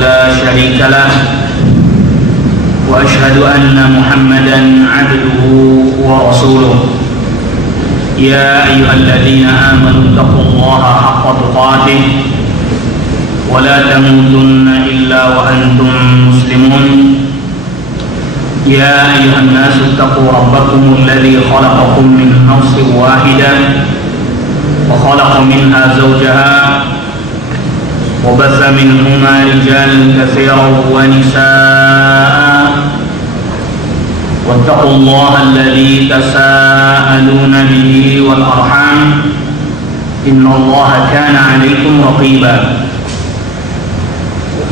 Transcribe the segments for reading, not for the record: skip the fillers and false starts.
لا شريك له وأشهد أن محمدا عبده ورسوله يا أيها الذين آمنوا اتقوا الله حق تقاته ولا تموتن إلا وأنتم مسلمون يا أيها الناس اتقوا ربكم الذي خلقكم من نفس واحدة وخلق منها زوجها وبث منهما رجالا كثيرا ونساء واتقوا الله الذي تساءلون به والأرحام إن الله كان عليكم رقيبا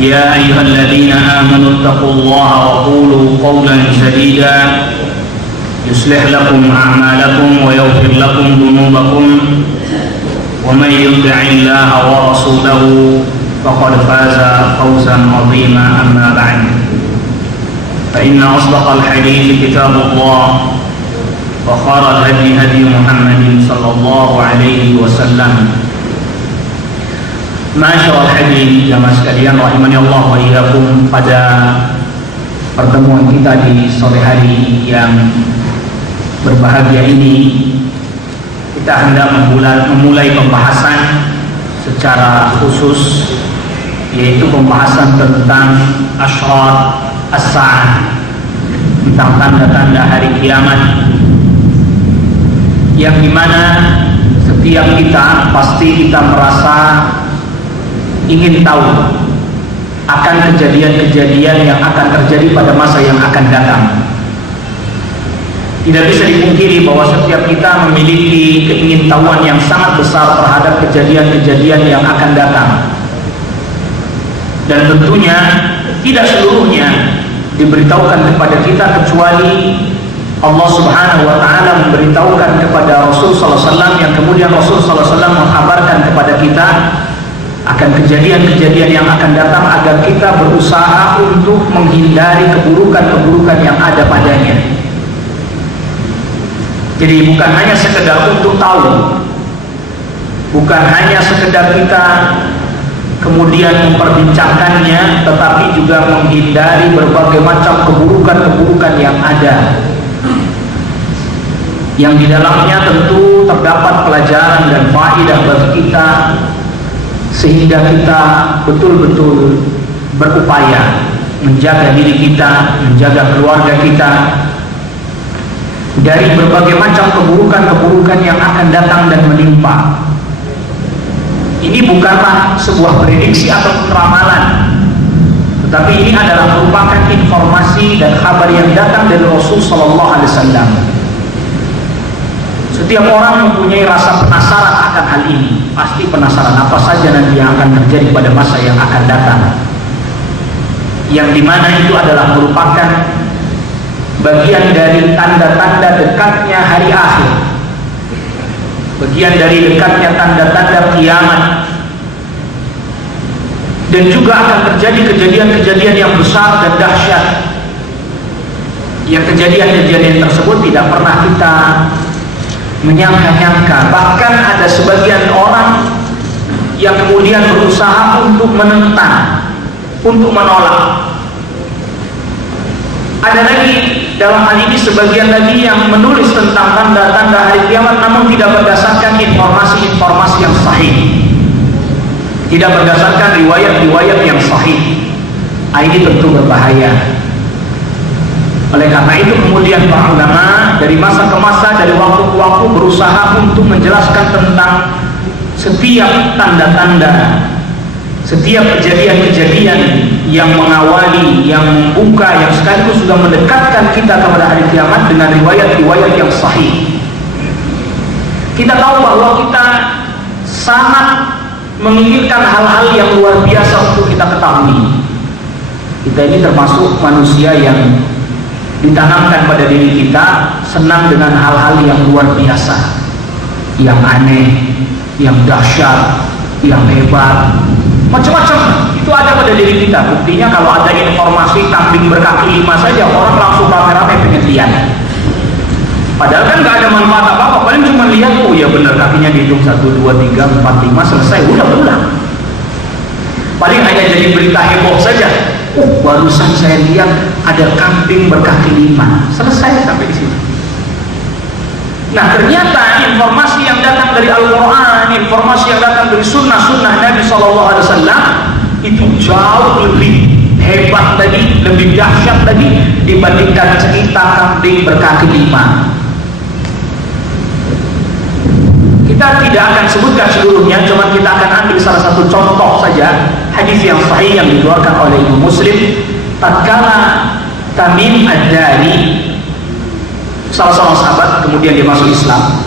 يا أيها الذين آمنوا اتقوا الله وقولوا قولا سديدا يصلح لكم أعمالكم ويغفر لكم ذنوبكم ومن يطع الله ورسوله فقد فاز فوزا عظيما. أما بعد فإن أصدق الحديث كتاب الله وخير الهدي هدي محمد صلى الله عليه وسلم. Masyaallah hadirin jamaah sekalian rahimani Allah wa iyyakum, pada pertemuan kita di sore hari yang berbahagia ini kita hendak memulai pembahasan secara khusus, yaitu pembahasan tentang asyrat as-sa'ah, tentang tanda-tanda hari kiamat, yang dimana setiap kita pasti kita merasa ingin tahu akan kejadian-kejadian yang akan terjadi pada masa yang akan datang. Tidak bisa dipungkiri bahwa setiap kita memiliki keingintahuan yang sangat besar terhadap kejadian-kejadian yang akan datang. Dan tentunya tidak seluruhnya diberitahukan kepada kita, kecuali Allah Subhanahu wa Ta'ala memberitahukan kepada Rasul sallallahu alaihi wasallam, yang kemudian Rasul sallallahu alaihi wasallam mengkabarkan kepada kita akan kejadian-kejadian yang akan datang, agar kita berusaha untuk menghindari keburukan-keburukan yang ada padanya. Jadi bukan hanya sekedar untuk tahu, bukan hanya sekedar kita kemudian memperbincangkannya, tetapi juga menghindari berbagai macam keburukan-keburukan yang ada, yang di dalamnya tentu terdapat pelajaran dan faedah bagi kita, sehingga kita betul-betul berupaya menjaga diri kita, menjaga keluarga kita dari berbagai macam keburukan-keburukan yang akan datang dan menimpa. Ini bukanlah sebuah prediksi atau ramalan, tetapi ini adalah merupakan informasi dan kabar yang datang dari Rasul sallallahu alaihi wasallam. Setiap orang mempunyai rasa penasaran akan hal ini. Pasti penasaran apa saja nanti yang akan terjadi pada masa yang akan datang, yang dimana itu adalah merupakan bagian dari tanda-tanda dekatnya hari akhir, bagian dari dekatnya tanda-tanda kiamat. Dan juga akan terjadi kejadian-kejadian yang besar dan dahsyat, yang kejadian-kejadian tersebut tidak pernah kita menyangka-nyangka. Bahkan ada sebagian orang yang kemudian berusaha untuk menentang, untuk menolak. Ada lagi dalam hal ini sebagian lagi yang menulis tentang tanda-tanda hari kiamat, namun tidak berdasarkan informasi-informasi yang sahih, tidak berdasarkan riwayat-riwayat yang sahih. Ini tentu berbahaya. Oleh karena itu kemudian para ulama dari masa ke masa, dari waktu ke waktu berusaha untuk menjelaskan tentang setiap tanda-tanda, setiap kejadian-kejadian yang mengawali, yang membuka, yang sekaligus sudah mendekatkan kita kepada hari kiamat dengan riwayat-riwayat yang sahih. Kita tahu bahwa kita sangat menginginkan hal-hal yang luar biasa untuk kita ketahui. Kita ini termasuk manusia yang ditanamkan pada diri kita senang dengan hal-hal yang luar biasa, yang aneh, yang dahsyat, yang hebat, macam-macam itu ada pada diri kita. Buktinya kalau ada informasi kambing berkaki 5 saja, orang langsung rame-rame pengen lihat. Padahal kan nggak ada manfaat apa-apa, paling cuma lihat, oh ya benar kakinya dihitung 1, 2, 3, 4, 5, selesai, udah pulang. Paling hanya jadi berita heboh saja barusan saya lihat ada kambing berkaki 5. Selesai sampai di sini. Nah, ternyata informasi yang datang dari Al-Quran, informasi yang datang dari sunnah Nabi SAW itu jauh lebih hebat tadi, lebih dahsyat tadi dibandingkan cerita kambing berkaki 5. Kita tidak akan sebutkan seluruhnya, cuma kita akan ambil salah satu contoh saja, hadis yang sahih yang dikeluarkan oleh Imam Muslim. Tatkala Tamim Ad-Dari, salah seorang sahabat, kemudian dia masuk Islam.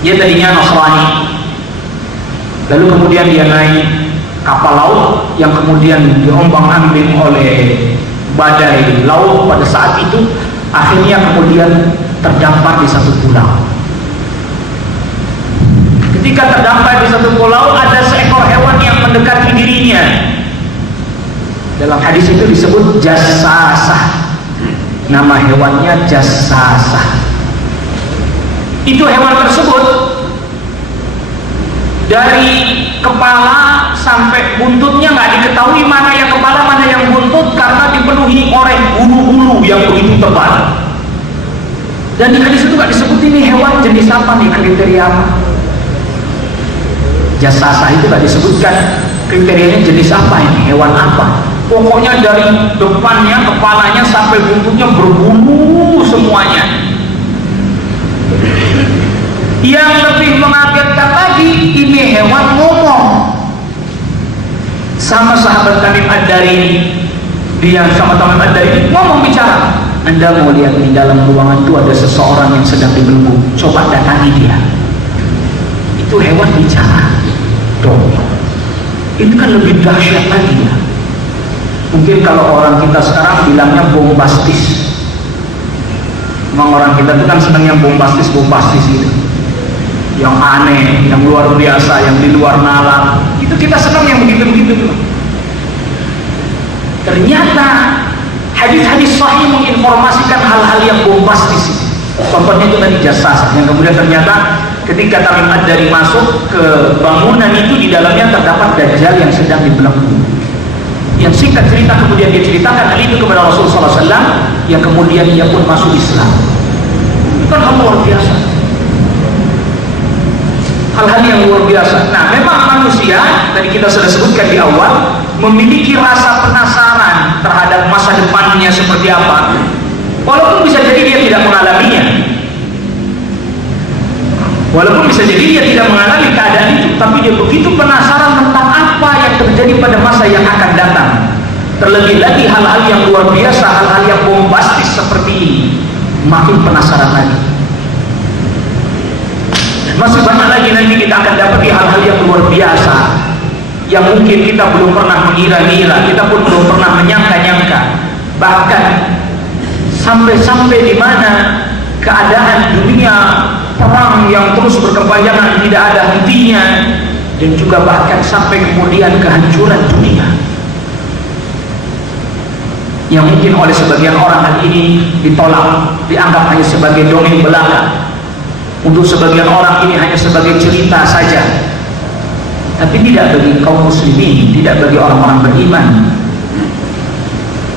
Dia tadinya Nasrani, lalu kemudian dia naik kapal laut yang kemudian diombang-ambing oleh badai laut pada saat itu. Akhirnya kemudian terdampar di satu pulau. Ketika terdampar di satu pulau, ada seekor hewan yang mendekati dirinya. Dalam hadis itu disebut jassasah. Nama hewannya jassasah. Itu hewan tersebut dari kepala sampai buntutnya nggak diketahui mana yang kepala mana yang buntut, karena dipenuhi oleh bulu-bulu yang begitu tebal. Dan di hadis itu nggak disebut ini hewan jenis apa nih, kriteria apa. Jassasah itu nggak disebutkan kriterianya jenis apa ini, hewan apa. Pokoknya dari depannya, kepalanya sampai buntutnya berbulu semuanya. Yang lebih mengagetkan lagi, ini hewan ngomong sama sahabat Tamim Ad-Dari ini. Dia sama Tamim Ad-Dari ngomong, bicara. Anda mau lihat di dalam ruangan itu ada seseorang yang sedang dibelenggu, coba datangi dia. Itu hewan bicara. Tuh, itu kan lebih dahsyat lagi ya. Mungkin kalau orang kita sekarang bilangnya bombastis. Memang orang kita itu kan senang yang bombastis gitu, yang aneh, yang luar biasa, yang di luar nalar. Itu kita senang yang begitu-begitu. Ternyata hadis-hadis sahih menginformasikan hal-hal yang bombastis. Contohnya itu tadi jassasah, yang kemudian ternyata ketika Tamim Ad-Dari masuk ke bangunan itu, di dalamnya terdapat Dajjal yang sedang dibelenggu. Yang singkat cerita kemudian dia ceritakan hal itu kepada Rasulullah SAW, yang kemudian ia pun masuk Islam. Itu kan hal luar biasa, hal-hal yang luar biasa. Nah, memang manusia, tadi kita sudah sebutkan di awal, memiliki rasa penasaran terhadap masa depannya seperti apa, walaupun bisa jadi dia tidak mengalaminya. Walaupun bisa jadi dia tidak mengalami keadaan itu, tapi dia begitu penasaran tentang apa yang terjadi pada masa yang akan datang. Terlebih lagi hal-hal yang luar biasa, hal-hal yang bombastis seperti ini, makin penasaran lagi. Dan masih banyak lagi nanti kita akan dapat hal-hal yang luar biasa, yang mungkin kita belum pernah mengira-ngira, kita pun belum pernah menyangka-nyangka. Bahkan sampai-sampai di mana keadaan dunia perang yang terus berkepanjangan, tidak ada hentinya, dan juga bahkan sampai kemudian kehancuran dunia, yang mungkin oleh sebagian orang hal ini ditolak, dianggap hanya sebagai dongeng belaka. Untuk sebagian orang ini hanya sebagai cerita saja, tapi tidak bagi kaum muslimin, tidak bagi orang-orang beriman.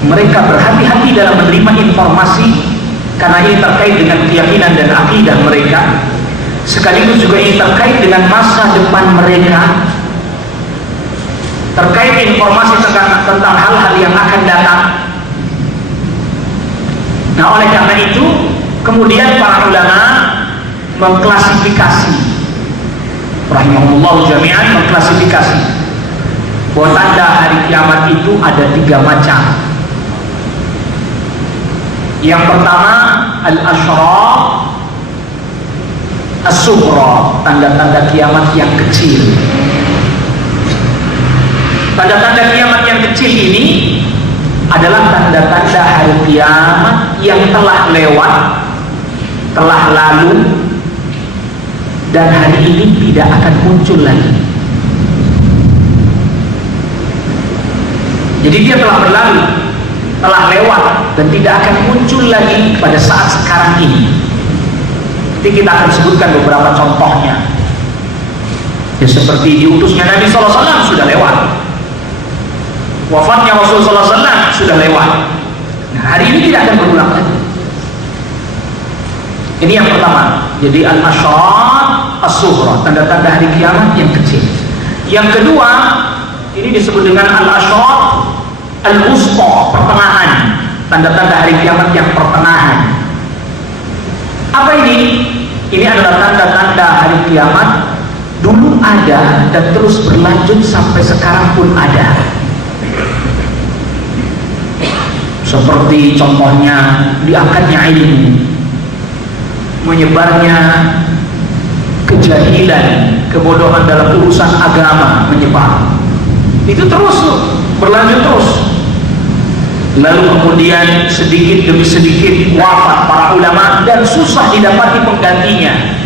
Mereka berhati-hati dalam menerima informasi, karena ini terkait dengan keyakinan dan akidah mereka, sekaligus juga ini terkait dengan masa depan mereka, terkait informasi tentang hal-hal yang akan datang. Nah, oleh karena itu kemudian para ulama mengklasifikasi, rahimahullah jami'an, mengklasifikasi bahwa tanda hari kiamat itu ada 3 macam. Yang pertama, al-asyraq as-sughra, tanda-tanda kiamat yang kecil. Tanda-tanda kiamat yang kecil ini adalah tanda-tanda hari kiamat yang telah lewat, telah lalu, dan hari ini tidak akan muncul lagi. Jadi dia telah berlalu, telah lewat, dan tidak akan muncul lagi pada saat sekarang ini. Nanti kita akan sebutkan beberapa contohnya. Ya, seperti diutusnya Nabi SAW sudah lewat, wafatnya Rasulullah SAW sudah lewat. Nah, hari ini tidak akan berulang lagi. Ini yang pertama. Jadi al-asyarat as-sughra, tanda-tanda hari kiamat yang kecil. Yang kedua, ini disebut dengan al-asyarat al-wusta, pertengahan, tanda-tanda hari kiamat yang pertengahan. Apa ini? Ini adalah tanda-tanda hari kiamat dulu ada dan terus berlanjut sampai sekarang pun ada. Seperti contohnya diangkatnya ilmu, menyebarnya kejahilan, kebodohan dalam urusan agama menyebar. Itu terus berlanjut terus. Lalu kemudian sedikit demi sedikit wafat para ulama dan susah didapati penggantinya.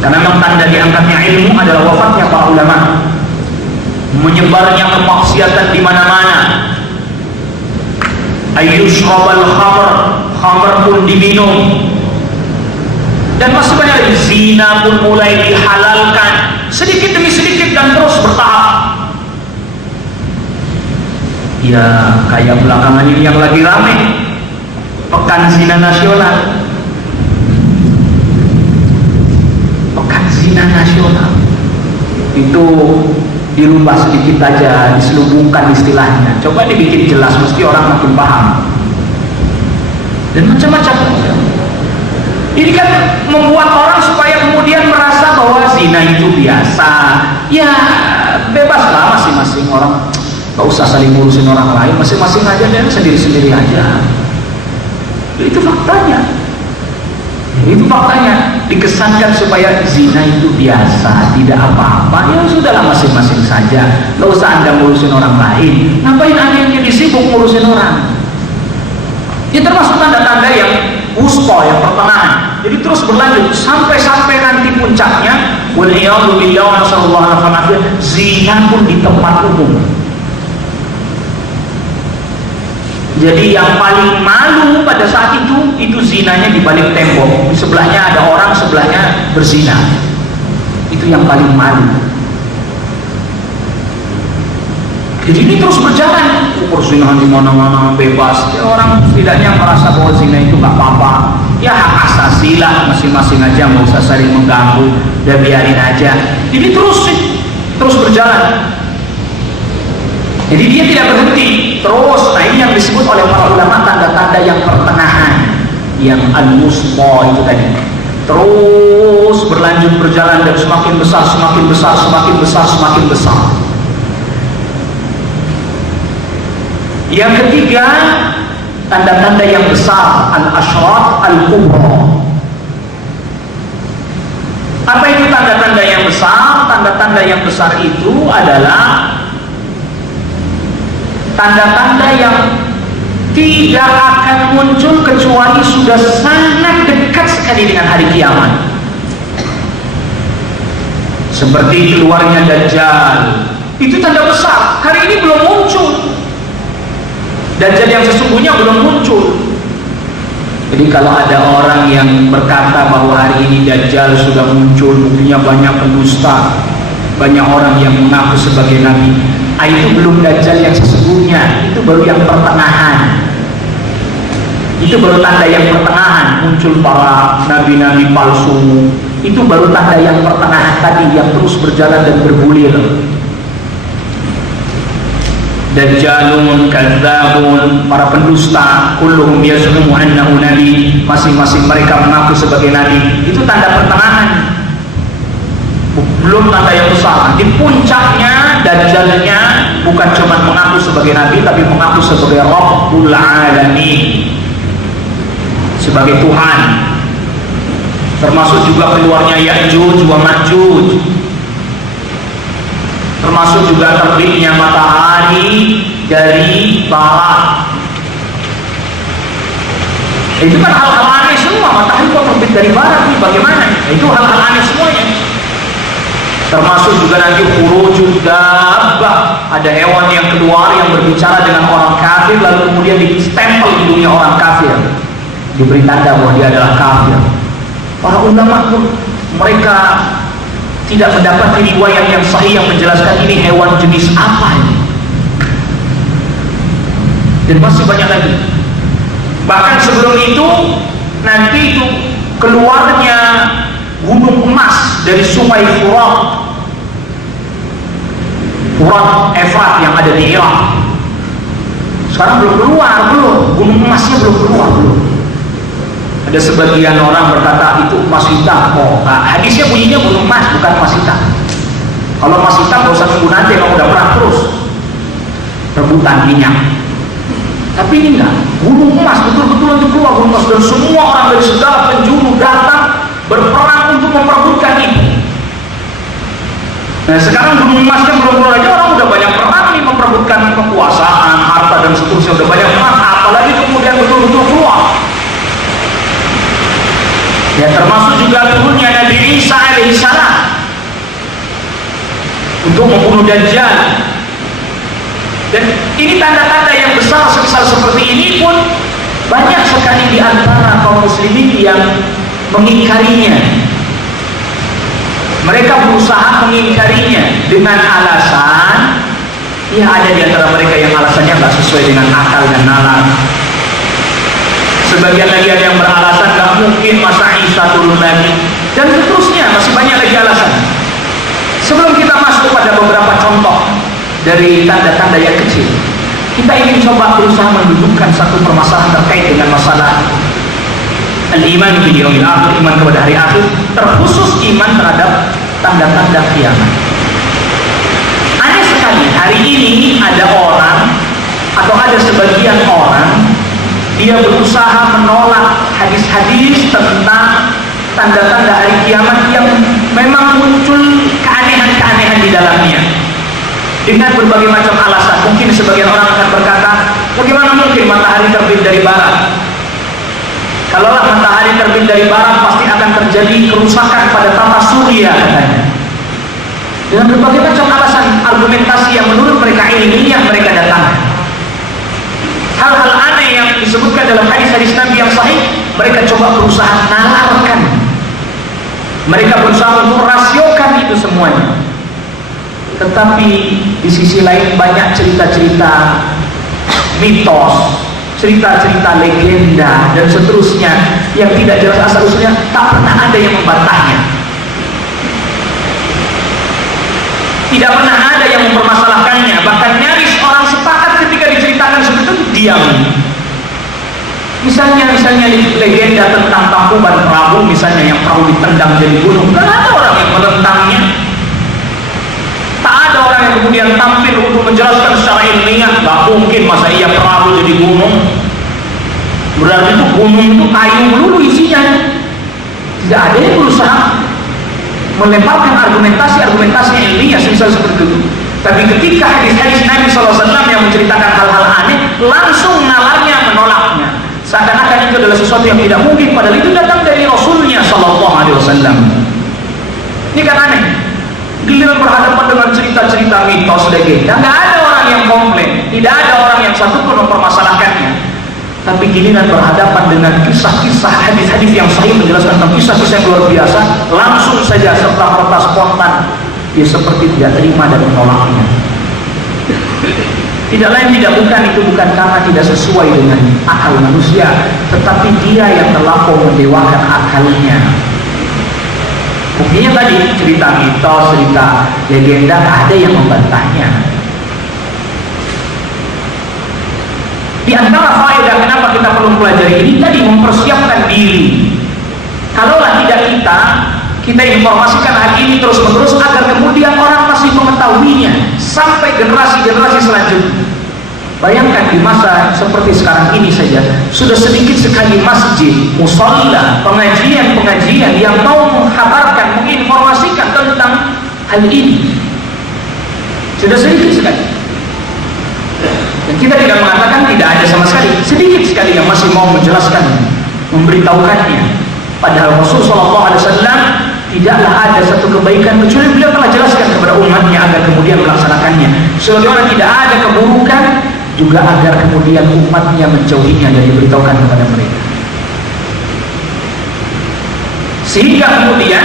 Karena memang tanda diangkatnya ilmu adalah wafatnya para ulama. Menyebarnya kemaksiatan di mana-mana. Ayyushrabal khamr pun diminum. Dan masih banyak lagi, zina pun mulai dihalalkan sedikit demi sedikit dan terus bertahap. Ya, kayak belakangan ini yang lagi rame, Pekan Zina Nasional. Pekan Zina Nasional itu dirubah sedikit aja, diselubungkan istilahnya. Coba dibikin jelas, mesti orang makin paham. Dan macam-macam. Ini kan membuat orang supaya kemudian merasa bahwa zina itu biasa. Ya, bebaslah masing-masing orang. Gak usah saling ngurusin orang lain, masing-masing aja dan sendiri-sendiri aja. Itu faktanya. Itu faktanya. Dikesankan supaya zina itu biasa, tidak apa-apa. Ya sudahlah masing-masing saja. Gak usah Anda ngurusin orang lain. Ngapain Anda yang jadi sibuk ngurusin orang? Ini termasuk tanda-tanda yang wusta, yang pertengahan. Jadi terus berlanjut sampai nanti puncaknya. Wal'iyadu billah wa nasallallahu alaihi wasallam, zina pun di tempat umum. Jadi yang paling malu pada saat itu zinanya di balik tembok. Di sebelahnya ada orang, sebelahnya berzina. Itu yang paling malu. Jadi ini terus berjalan. Perzinahan di mana-mana bebas. Ya, orang setidaknya merasa bahwa zina itu nggak apa-apa. Ya hak asasi lah, masing-masing aja, nggak usah saling mengganggu. Udah biarin aja. Jadi terus berjalan. Jadi dia tidak berhenti terus. Nah ini yang disebut oleh para ulama tanda-tanda yang pertengahan, yang al-wusta itu tadi. Terus berlanjut berjalan dan semakin besar, semakin besar, semakin besar, semakin besar. Yang ketiga, tanda-tanda yang besar, al-asyarat al-kubra. Apa itu tanda-tanda yang besar? Tanda-tanda yang besar itu adalah tanda-tanda yang tidak akan muncul kecuali sudah sangat dekat sekali dengan hari kiamat. Seperti keluarnya Dajjal. Itu tanda besar. Hari ini belum muncul. Dajjal yang sesungguhnya belum muncul. Jadi kalau ada orang yang berkata bahwa hari ini Dajjal sudah muncul, buktinya banyak pendusta, banyak orang yang mengaku sebagai nabi, itu belum Dajjal yang sesungguhnya. Itu baru yang pertengahan. Itu baru tanda yang pertengahan. Muncul para nabi-nabi palsu. Itu baru tanda yang pertengahan tadi, yang terus berjalan dan bergulir. Dajjalun, kadzabun, para pendusta, kulluhum yaz'umu annahu nabi, masing-masing mereka mengaku sebagai nabi. Itu tanda pertengahan, belum tanda yang besar. Di puncaknya Dajjalnya bukan cuma mengaku sebagai nabi, tapi mengaku sebagai Rabbul Alamin, sebagai Tuhan. Termasuk juga keluarnya Ya'juj wa Ma'juj. Termasuk juga terbitnya matahari dari barat. Itu kan hal-hal aneh semua. Matahari kok terbit dari barat nih, bagaimana? Itu hal-hal aneh semuanya. Termasuk juga nanti khurujud dabbah, ada hewan yang keluar yang berbicara dengan orang kafir, lalu kemudian ditempel di dunia orang kafir, diberi tanda bahwa dia adalah kafir. Para ulama pun mereka tidak mendapat riwayat yang sahih yang menjelaskan ini hewan jenis apa ini. dan masih banyak lagi. Bahkan sebelum itu nanti itu keluarnya gunung emas dari sungai Furat Efrat yang ada di Irak. Sekarang belum keluar, gunung emasnya belum keluar. Ada sebagian orang berkata itu emas hitam. Hadisnya bunyinya gunung emas, bukan emas hitam. Kalau emas hitam gak usah nunggu nanti, kalau udah perang terus rebutan minyak. Tapi ini enggak, gunung emas betul-betul untuk keluar gunung emas, dan semua orang dari segala penjuru datang berperang untuk memperebutkan itu. Nah sekarang gunung emasnya belum keluar aja, orang udah banyak perang nih memperebutkan kekuasaan, harta dan seterusnya, udah banyak perang, apalagi kemudian betul-betul keluar. Ya termasuk juga turunnya Nabi Isa alaihissalam untuk membunuh Dajjal. Dan ini tanda-tanda yang besar sebesar seperti ini pun banyak sekali di antara kaum muslimin yang mengingkarinya. Mereka berusaha mengingkarinya dengan alasan, ya ada di antara mereka yang alasannya nggak sesuai dengan akal dan nalar. Sebagian lagi ada yang beralasan nggak mungkin masa Isa turun lagi, dan seterusnya, masih banyak lagi alasan. Sebelum kita masuk pada beberapa contoh dari tanda-tanda yang kecil, kita ingin coba berusaha mendudukkan satu permasalahan terkait dengan masalah al-iman bil yaumil akhir, iman kepada hari akhir, terkhusus iman terhadap tanda-tanda kiamat. Aneh sekali, hari ini ada orang atau ada sebagian orang dia berusaha menolak hadis-hadis tentang tanda-tanda hari kiamat yang memang muncul keanehan-keanehan di dalamnya dengan berbagai macam alasan. Mungkin sebagian orang akan berkata, bagaimana mungkin matahari terbit dari barat? Kalaulah matahari terbit dari barat, pasti akan terjadi kerusakan pada tata surya, katanya. Dengan berbagai macam alasan, argumentasi yang menurut mereka ilmiah mereka datangkan. Hal-hal aneh yang disebutkan dalam hadis-hadis Nabi yang sahih, mereka coba berusaha nalarkan. Mereka berusaha untuk rasiokan itu semuanya. Tetapi di sisi lain banyak cerita-cerita mitos, cerita-cerita legenda dan seterusnya yang tidak jelas asal usulnya, tak pernah ada yang membantahnya. Tidak pernah ada yang mempermasalahkannya. Bahkan nyaris orang sepakat ketika diceritakan seperti itu diam. Misalnya legenda tentang Tangkuban Perahu, misalnya yang perahu ditendang jadi gunung, tak ada orang yang menentangnya. Tak ada orang yang kemudian tampil untuk menjelaskan secara ilmiah, gak mungkin masa iya perahu jadi gunung. Berarti itu gunung itu kayu melulu isinya. Tidak ada yang berusaha melemparkan argumentasi ilmiah semisal seperti itu. Tapi ketika hadis-hadis Nabi SAW yang menceritakan hal-hal aneh, langsung nalarnya menolaknya. Seakan-akan itu adalah sesuatu yang tidak mungkin, padahal itu datang dari Rasulnya SAW. Ini kan aneh. Giliran berhadapan dengan cerita-cerita mitos legenda, nggak ada orang yang komplain, tidak ada orang yang satu pun mempermasalahkannya. Tapi giliran berhadapan dengan kisah-kisah hadis-hadis yang sahih menjelaskan tentang kisah-kisah yang luar biasa, langsung saja serta-merta spontan dia seperti tidak terima dan menolaknya. Tidak lain tidak bukan, itu bukan karena tidak sesuai dengan akal manusia, tetapi dia yang terlampau mendewakan akalnya. Buktinya tadi cerita mitos, cerita legenda, ada yang membantahnya. Di antara faedah kenapa kita perlu mempelajari ini tadi, mempersiapkan diri. Kalaulah tidak kita informasikan hari ini terus-menerus agar kemudian orang masih mengetahuinya sampai generasi-generasi selanjutnya. Bayangkan di masa seperti sekarang ini saja, sudah sedikit sekali masjid, musalla, pengajian-pengajian yang mau menghabarkan, menginformasikan tentang hal ini. Sudah sedikit sekali. Dan kita tidak mengatakan tidak ada sama sekali, sedikit sekali yang masih mau menjelaskan, memberitahukannya. Padahal Rasulullah SAW tidaklah ada satu kebaikan kecuali beliau telah jelaskan kepada umatnya agar kemudian melaksanakannya. Sebagaimana tidak ada keburukan juga agar kemudian umatnya menjauhinya dan diberitahukan kepada mereka. Sehingga kemudian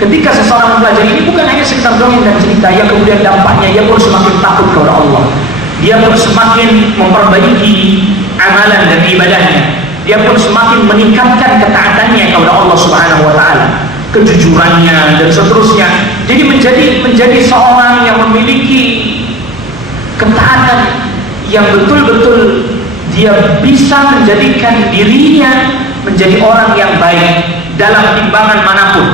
ketika seseorang mempelajari ini bukan hanya sekedar dongeng dan cerita, yang kemudian dampaknya ia pun semakin takut kepada Allah. Dia pun semakin memperbaiki amalan dan ibadahnya, dia pun semakin meningkatkan ketaatannya kepada Allah Subhanahu wa taala, kejujurannya dan seterusnya. Jadi menjadi seorang yang memiliki ketaatan yang betul-betul dia bisa menjadikan dirinya menjadi orang yang baik dalam timbangan manapun.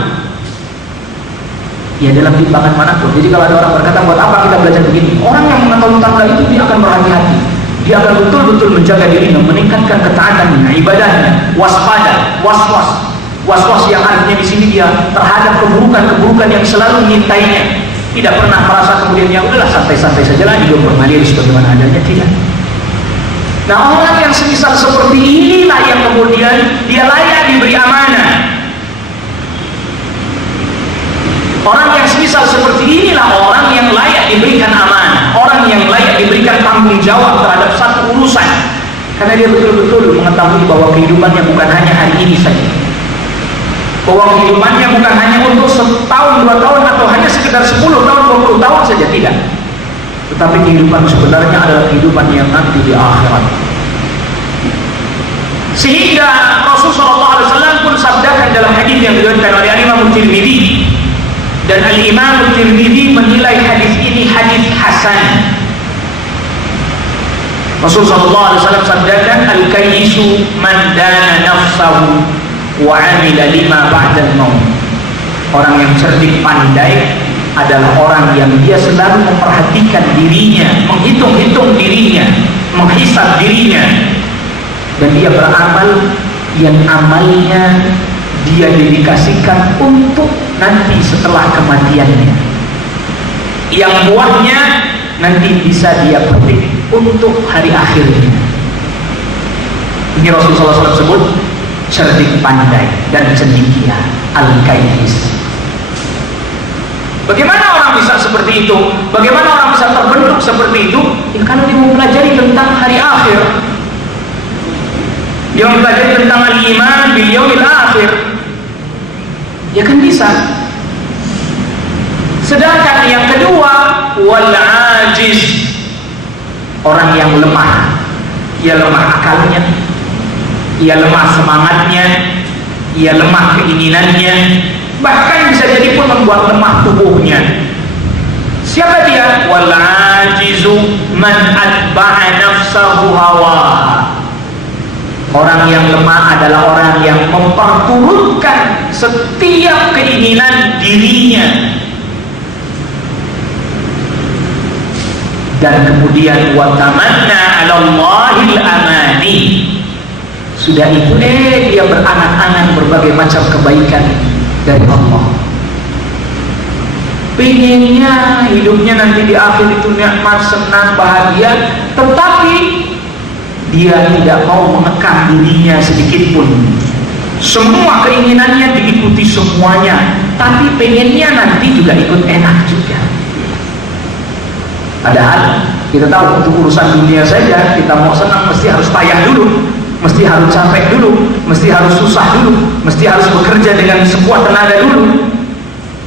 Ya, dalam timbangan manapun. Jadi kalau ada orang berkata, buat apa kita belajar begini? Orang yang mengetahui tangga itu dia akan berhati-hati. Dia akan betul-betul menjaga dirinya, meningkatkan ketaatannya, ibadahnya, waspada, was-was yang artinya di sini dia terhadap keburukan-keburukan yang selalu menyintainya. Tidak pernah merasa kemudian ya udahlah santai-santai saja lah, hidup bermengalir sebagaimana adanya, tidak. Nah, orang yang semisal seperti inilah yang kemudian dia layak diberi amanah. Orang yang semisal seperti inilah orang yang layak diberikan amanah, orang yang layak diberikan tanggung jawab terhadap satu urusan, karena dia betul-betul mengetahui bahwa kehidupannya bukan hanya hari ini saja, bahwa kehidupannya bukan hanya untuk setahun, 2 tahun, atau hanya sekedar 10 tahun, 20 tahun saja, tidak. Tetapi kehidupan sebenarnya adalah kehidupan yang nanti di akhirat. Sehingga Rasulullah SAW pun sabdakan dalam hadis yang diriwayatkan oleh Imam Tirmidzi, dan Al-Imam Tirmidzi menilai hadis ini hadis hasan. Rasulullah SAW sabdakan, al-kayyisu man dana nafsahu wa amila lima ba'dal maut. Orang yang cerdik pandai adalah orang yang dia selalu memperhatikan dirinya, menghitung-hitung dirinya, menghisab dirinya, dan dia beramal yang amalnya dia dedikasikan untuk nanti setelah kematiannya, yang buahnya nanti bisa dia petik untuk hari akhirnya. Ini Rasulullah SAW sebut cerdik pandai dan cendekia, al-kayyis. Bagaimana orang bisa seperti itu? Bagaimana orang bisa terbentuk seperti itu? Ya, kalau dia mempelajari tentang hari akhir, dia mempelajari tentang al-iman bil yaumil akhir, ya kan bisa. Sedangkan yang kedua, wal ajiz, orang yang lemah, ia lemah akalnya, ia lemah semangatnya, ia lemah keinginannya, bahkan bisa jadi pun membuat lemah tubuhnya. Siapa dia? Wal ajizu man atba'a nafsahu hawaha. Orang yang lemah adalah orang yang memperturutkan setiap keinginan dirinya, dan kemudian wa tamanna 'ala Allahil amani. Sudah itu dia berangan-angan berbagai macam kebaikan dari Allah. Pengennya hidupnya nanti di akhir itu nikmat, senang, bahagia, tetapi dia tidak mau mengekang dirinya sedikit pun. Semua keinginannya diikuti semuanya, tapi pengennya nanti juga ikut enak juga. Padahal kita tahu untuk urusan dunia saja, kita mau senang mesti harus payah dulu, mesti harus capek dulu, mesti harus susah dulu, mesti harus bekerja dengan sekuat tenaga dulu.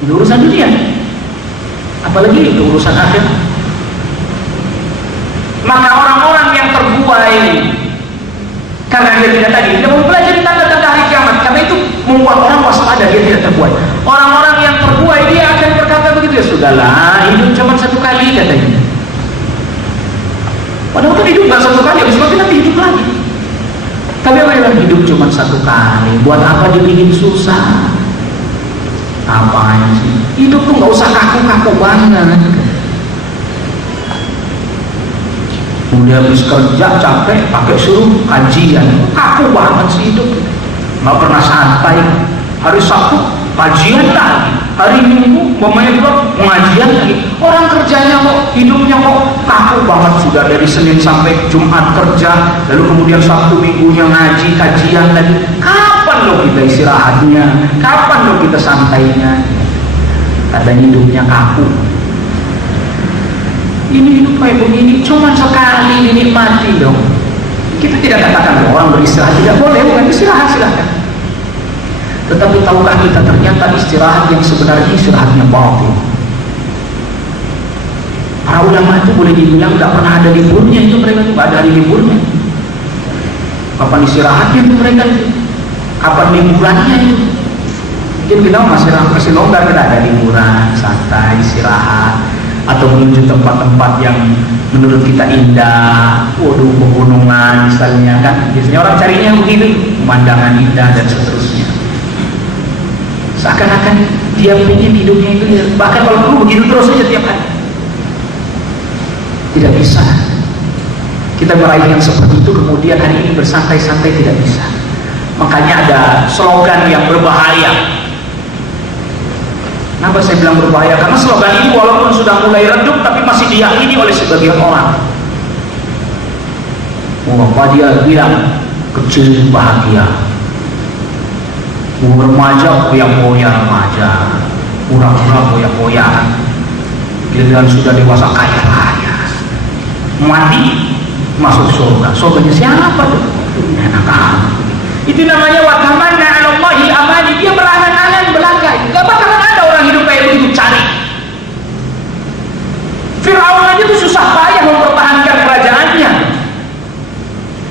Itu urusan dunia, apalagi itu urusan akhir. Maka orang-orang yang terbuai karena dia tidak mempelajari tanda-tanda hari kiamat, karena itu membuat orang waspada, dia tidak terbuai. Orang-orang yang terbuai dia akan berkata begitu, ya sudahlah, hidup cuma satu kali, katanya. Padahal kan hidup nggak satu kali, habis itu nanti hidup lagi. Tapi apa yang hidup cuma satu kali, buat apa dibikin susah? Apaan sih? Hidup tuh nggak usah kaku-kaku banget. Udah habis kerja capek, pakai suruh kajian, kaku banget sih hidup. Nggak pernah santai. Hari Sabtu kajian lagi, hari Minggu pemain klub pengajian lagi. Orang kerjanya kok, hidupnya kok kaku banget, sudah dari Senin sampai Jumat kerja, lalu kemudian Sabtu Minggunya ngaji, kajian lagi. Kapan lo kita istirahatnya? Kapan lo kita santainya? Katanya hidupnya kaku. Ini hidup kayak begini cuma sekali dinikmati dong. Kita tidak katakan orang beristirahat tidak boleh, bukan istirahat, silahkan. Tetapi tahukah kita ternyata istirahat yang sebenarnya istirahatnya batil. Para ulama itu boleh dibilang gak pernah ada liburnya, itu mereka tuh gak ada hari liburnya. Kapan istirahatnya tuh mereka? Kapan liburannya itu? Mungkin kita masih longgar, kita ada liburan, santai, istirahat, atau menuju tempat-tempat yang menurut kita indah, waduh, pegunungan misalnya kan. Biasanya orang carinya begitu, pemandangan indah dan seterusnya. Seakan-akan dia ingin hidupnya itu, bahkan kalau perlu begitu terus saja tiap hari. Tidak bisa kita meraih yang seperti itu kemudian hari ini bersantai-santai, tidak bisa. Makanya ada slogan yang berbahaya. Kenapa saya bilang berbahaya? Karena slogan ini walaupun sudah mulai redup tapi masih diyakini oleh sebagian orang. Apa dia bilang? Kecil bahagia, remaja goyang-goyang remaja, pura-pura goyang-goyang, giliran sudah dewasa kaya raya, mati masuk surga. Surganya siapa tuh? Enak amat. Itu namanya watamanna 'ala Allahil amali. Dia berangan-angan belaka. Gak bakalan ada orang hidup kayak begitu, cari. Fir'aun aja tuh susah payah mempertahankan kerajaannya,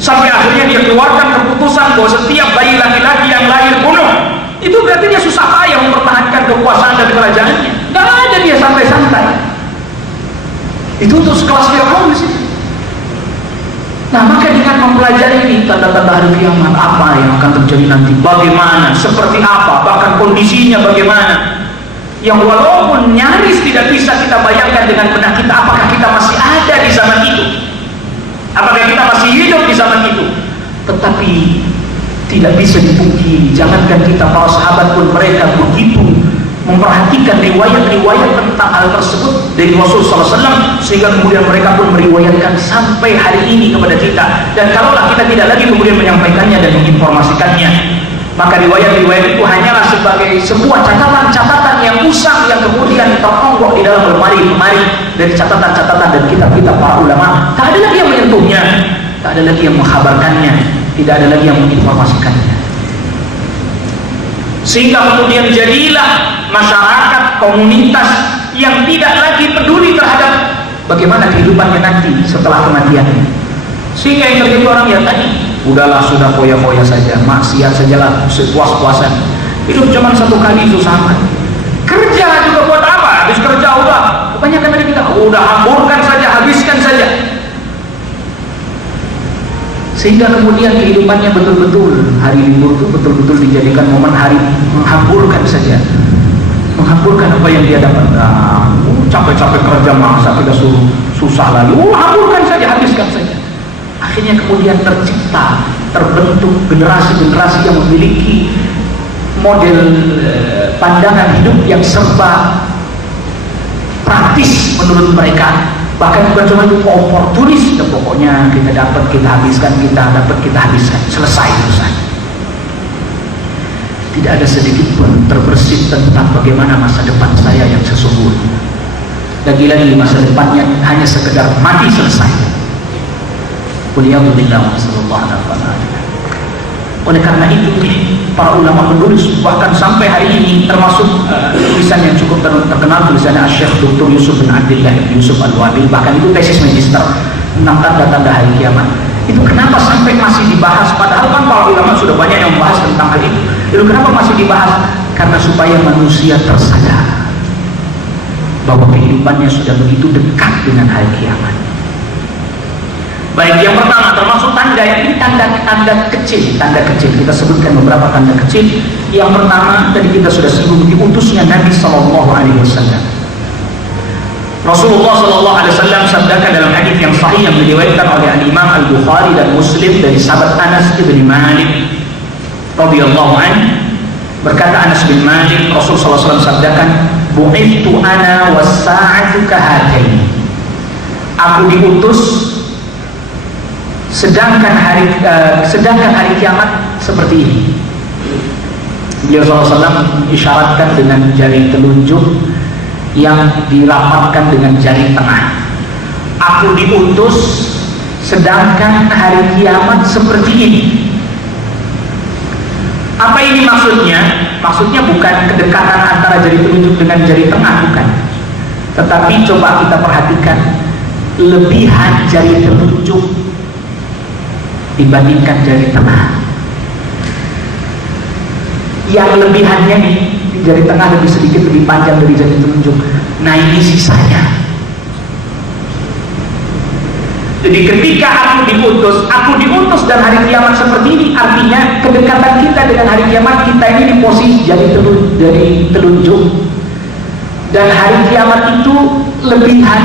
sampai akhirnya dia keluarkan keputusan bahwa setiap bayi laki-laki yang lahir bunuh. Itu berarti dia susah payah mempertahankan kekuasaan dan kerajaannya. Gak ada dia santai-santai. Itu untuk sekelas Fir'aun di sini. Nah, maka dengan mempelajari ini tanda-tanda hari kiamat, apa yang akan terjadi nanti, bagaimana, seperti apa, bahkan kondisinya bagaimana, yang walaupun nyaris tidak bisa kita bayangkan dengan benak kita, apakah kita masih ada di zaman itu, apakah kita masih hidup di zaman itu, tetapi tidak bisa dipungkiri, jangankan kita, para sahabat pun mereka begitu memperhatikan riwayat-riwayat tentang hal tersebut dari Rasulullah SAW, sehingga kemudian mereka pun meriwayatkan sampai hari ini kepada kita. Dan kalaulah kita tidak lagi kemudian menyampaikannya dan menginformasikannya, maka riwayat-riwayat itu hanyalah sebagai sebuah catatan-catatan yang usang yang kemudian teronggok di dalam lemari-lemari dari catatan-catatan dan kitab-kitab para ulama. Tak ada lagi yang menyentuhnya, tak ada lagi yang menghabarkannya, tidak ada lagi yang menginformasikannya. Sehingga kemudian jadilah masyarakat, komunitas yang tidak lagi peduli terhadap bagaimana kehidupannya nanti setelah kematiannya. Sehingga yang terjadi orang ya tadi, udahlah sudah foya-foya saja, maksiat sajalah, sepuas-puasan. Hidup cuma satu kali, susah amat. Kerja juga buat apa? Habis kerja udah, kebanyakan dari kita udah hamburkan saja, habiskan saja. Sehingga kemudian kehidupannya betul-betul hari libur itu betul-betul dijadikan momen hari menghamburkan saja, menghamburkan apa yang dia dapat. Capek-capek kerja masa kita suruh susah lagi, hamburkan saja, habiskan saja. Akhirnya kemudian tercipta, terbentuk generasi-generasi yang memiliki model pandangan hidup yang serba praktis menurut mereka. Bahkan bukan cuma itu, oportunis, pokoknya kita dapat kita habiskan, kita dapat kita habiskan, selesai urusan. Tidak ada sedikit pun terbersit tentang bagaimana masa depan saya yang sesungguhnya. Lagi-lagi masa depannya hanya sekedar mati selesai. Waliyahumillah sallallahu alaihi wasallam. Oleh karena itu para ulama menulis, bahkan sampai hari ini termasuk tulisan yang cukup terkenal, tulisannya Syekh Dr. Yusuf bin Abdillah bin Yusuf Al-Wabil, bahkan itu tesis magister tentang tanda-tanda hari kiamat. Itu kenapa sampai masih dibahas, padahal kan para ulama sudah banyak yang membahas tentang hal itu. Itu kenapa masih dibahas? Karena supaya manusia tersadar bahwa kehidupannya sudah begitu dekat dengan hari kiamat. Baik, yang pertama termasuk tanda, ini tanda kecil, kita sebutkan beberapa tanda kecil. Yang pertama tadi kita sudah singgung, diutusnya Nabi Sallallahu Alaihi Wasallam. Rasulullah Sallallahu Alaihi Wasallam sabdakan dalam hadis yang sahih yang diriwayatkan oleh Imam Al Bukhari dan Muslim dari sahabat Anas bin Malik radhiyallahu anhu, berkata Anas bin Malik, Rasul Sallallahu Alaihi Wasallam sabdakan, bu'ithtu ana was-sa'atu kahataini. Aku diutus sedangkan hari kiamat seperti ini. Beliau SAW isyaratkan dengan jari telunjuk yang dirapatkan dengan jari tengah. Aku diutus sedangkan hari kiamat seperti ini. Apa ini maksudnya? Maksudnya bukan kedekatan antara jari telunjuk dengan jari tengah, bukan. Tetapi coba kita perhatikan lebihan jari telunjuk dibandingkan jari tengah. Yang lebihannya nih, jari tengah lebih sedikit lebih panjang dari jari telunjuk. Nah ini sisanya. Jadi ketika aku diutus dan hari kiamat seperti ini, artinya kedekatan kita dengan hari kiamat, kita ini di posisi jari telunjuk, dan hari kiamat itu lebihan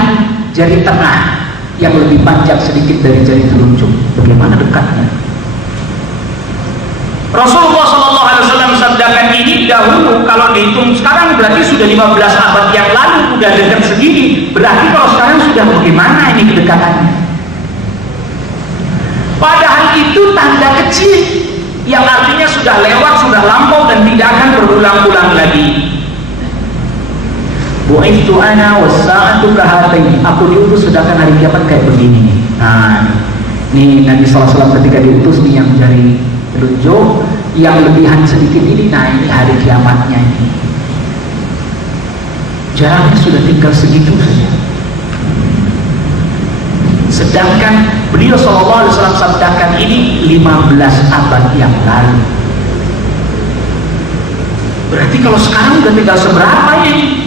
jari tengah yang lebih panjang sedikit dari jari telunjuk. Bagaimana dekatnya? Rasulullah SAW sabdakan ini dahulu, kalau dihitung sekarang berarti sudah 15 abad yang lalu, udah dekat segini. Berarti kalau sekarang sudah bagaimana ini kedekatannya? Padahal itu tanda kecil yang artinya sudah lewat, sudah lampau dan tidak akan berulang-ulang lagi. Bu'ithu ana was-sa'atu kahataini. Aku diutus sedangkan hari kiamat kayak begini nih. Nah, ini Nabi SAW ketika diutus nih yang jari telunjuk, yang lebihan sedikit ini, nah ini hari kiamatnya ini. Jaraknya sudah tinggal segitu saja. Sedangkan beliau SAW sabdakan ini 15 abad yang lalu. Berarti kalau sekarang udah tinggal seberapa ini?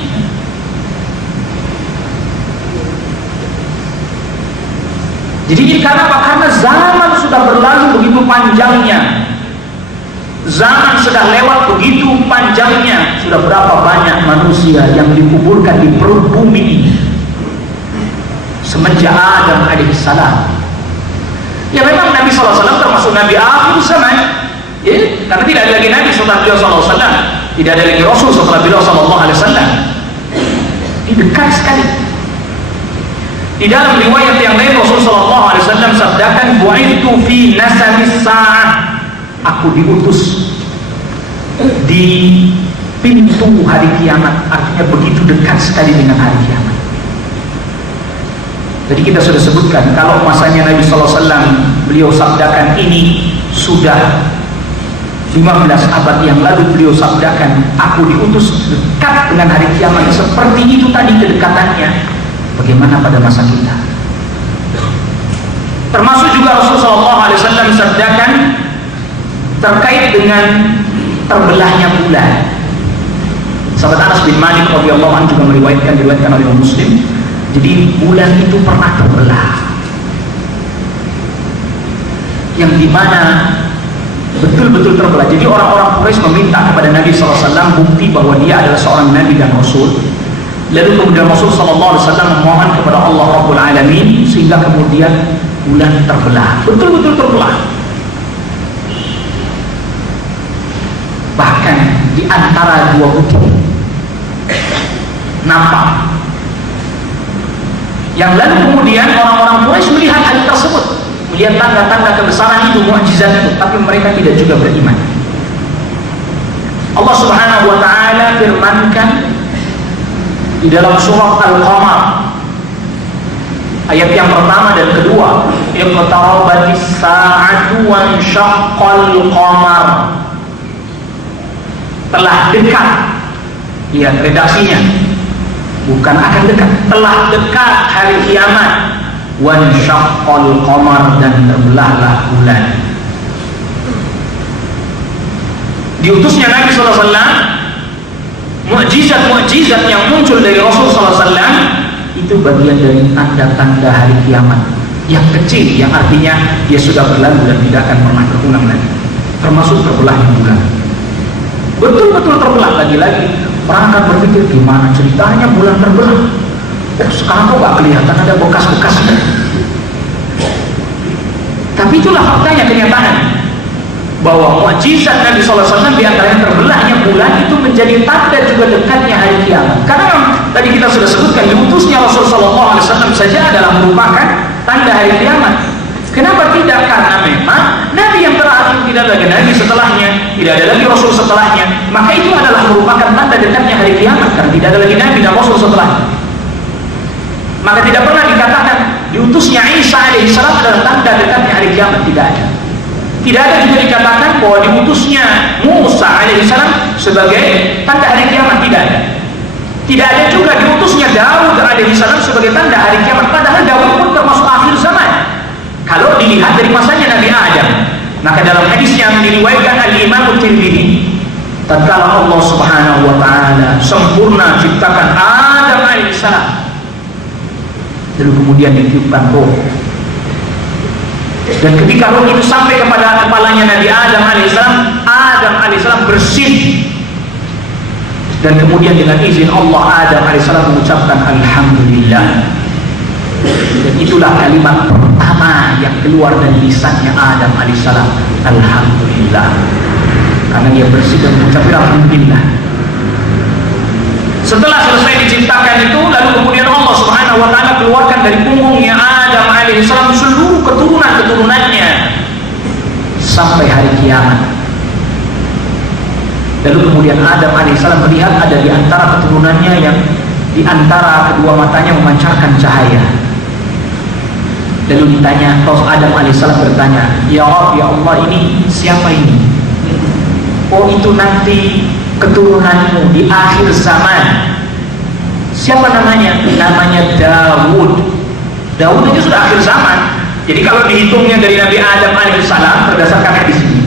Jadi ini karena apa? Karena zaman sudah berlalu begitu panjangnya. Zaman sudah lewat begitu panjangnya. Sudah berapa banyak manusia yang dikuburkan di perut bumi ini semenjak Adam alaihissalam. Ya memang Nabi SAW termasuk Nabi akhir zaman, ya, karena tidak ada lagi Nabi setelah beliau SAW, tidak ada lagi Rasul setelah beliau SAW. Ini dekat sekali. Di dalam riwayat yang lain Rasul SAW sabdakan, bu'ithu fi nasamis sa'ah. Aku diutus di pintu hari kiamat, artinya begitu dekat sekali dengan hari kiamat. Jadi kita sudah sebutkan kalau masanya Nabi SAW beliau sabdakan ini sudah 15 abad yang lalu beliau sabdakan, aku diutus dekat dengan hari kiamat seperti itu tadi kedekatannya. Bagaimana pada masa kita? Termasuk juga Rasulullah SAW sabdakan terkait dengan terbelahnya bulan. Sahabat Anas bin Malik radhiyallahu anhu juga diriwayatkan oleh Muslim. Jadi bulan itu pernah terbelah, yang dimana betul-betul terbelah. Jadi orang-orang Quraisy meminta kepada Nabi SAW bukti bahwa dia adalah seorang Nabi dan Rasul. Lalu kemudian Rasul SAW memohon kepada Allah Rabbul Alamin sehingga kemudian bulan terbelah, betul-betul terbelah. Bahkan di antara dua bukti nampak. Yang lalu kemudian orang-orang Quraisy melihat hal tersebut, melihat tanda-tanda kebesaran itu, mukjizat itu, tapi mereka tidak juga beriman. Allah Subhanahu wa taala firmankan di dalam surah Al-Qamar ayat yang pertama dan kedua, iqtarabatis sa'atu wa syaqqal qamar. Telah dekat, lihat redaksinya, bukan akan dekat, telah dekat hari kiamat. Wan syaqqal qamar, dan terbelahlah bulan. Diutusnya Nabi SAW, mukjizat-mukjizat yang muncul dari Rasul SAW itu bagian dari tanda-tanda hari kiamat yang kecil, yang artinya dia sudah berlalu dan tidak akan pernah terulang lagi. Termasuk terbelahnya bulan, betul-betul terbelah. Lagi-lagi orang akan berpikir, gimana ceritanya bulan terbelah? Sekarang kok gak kelihatan ada bekas-bekasnya? Tapi itulah faktanya, kenyataan bahwa mukjizat Nabi SAW di antaranya terbelahnya bulan itu menjadi tanda juga dekatnya hari kiamat. Karena tadi kita sudah sebutkan diutusnya Rasulullah SAW saja adalah merupakan tanda hari kiamat. Kenapa tidak? Karena memang Nabi yang terakhir, tidak ada lagi Nabi setelahnya, tidak ada lagi Rasul setelahnya, maka itu adalah merupakan tanda dekatnya hari kiamat. Karena tidak ada lagi Nabi dan Rasul setelahnya, maka tidak pernah dikatakan diutusnya Isa alaihissalam adalah tanda dekatnya hari kiamat. Tidak ada. Tidak ada juga dikatakan bahwa diutusnya Musa alaihissalam sebagai tanda hari kiamat. Tidak ada. Tidak ada juga diutusnya Daud alaihissalam sebagai tanda hari kiamat. Padahal Daud pun termasuk akhir zaman. Kalau dilihat dari masanya Nabi Adam, maka dalam hadis yang diriwayatkan Al-Imam Tirmidzi, tatkala Allah Subhanahu wa taala sempurna ciptakan Adam alaihissalam, lalu kemudian ditiupkan roh. Dan ketika roh itu sampai kepada kepalanya Nabi Adam alaihissalam bersih. Dan kemudian dengan izin Allah, Adam alaihissalam mengucapkan Alhamdulillah. Dan itulah kalimat pertama yang keluar dari lisannya Adam alaihissalam, Alhamdulillah. Karena dia bersih dan mengucapkan Alhamdulillah. Setelah selesai diciptakan itu, lalu kemudian Allah Subhanahu wa taala keluarkan dari punggungnya Adam alaihissalam seluruh keturunan-keturunannya sampai hari kiamat. Lalu kemudian Adam alaihissalam melihat ada di antara keturunannya yang di antara kedua matanya memancarkan cahaya. Lalu ditanya, terus Adam alaihissalam bertanya, ya Rabb, ya Allah, ini siapa ini? Oh, itu nanti keturunanmu di akhir zaman. Siapa namanya? Namanya Daud. Daud itu sudah akhir zaman. Jadi kalau dihitungnya dari Nabi Adam alaihissalam berdasarkan hadis ini,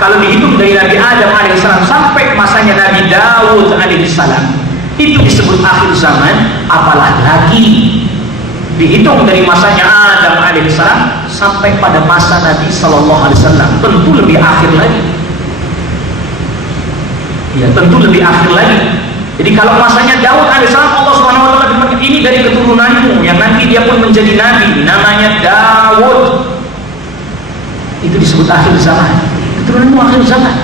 kalau dihitung dari Nabi Adam alaihissalam sampai masanya Nabi Daud alaihissalam, itu disebut akhir zaman. Apalah lagi dihitung dari masanya Adam alaihissalam sampai pada masa Nabi sallallahu alaihi wasallam, tentu lebih akhir lagi. Ya, tentu lebih akhir lagi. Jadi kalau masanya Daud alaihissalam, Allah Subhanahu wa taala berfirman, ini dari keturunanmu yang nanti dia pun menjadi nabi, namanya Daud. Itu disebut akhir zaman. Keturunanmu akhir zaman.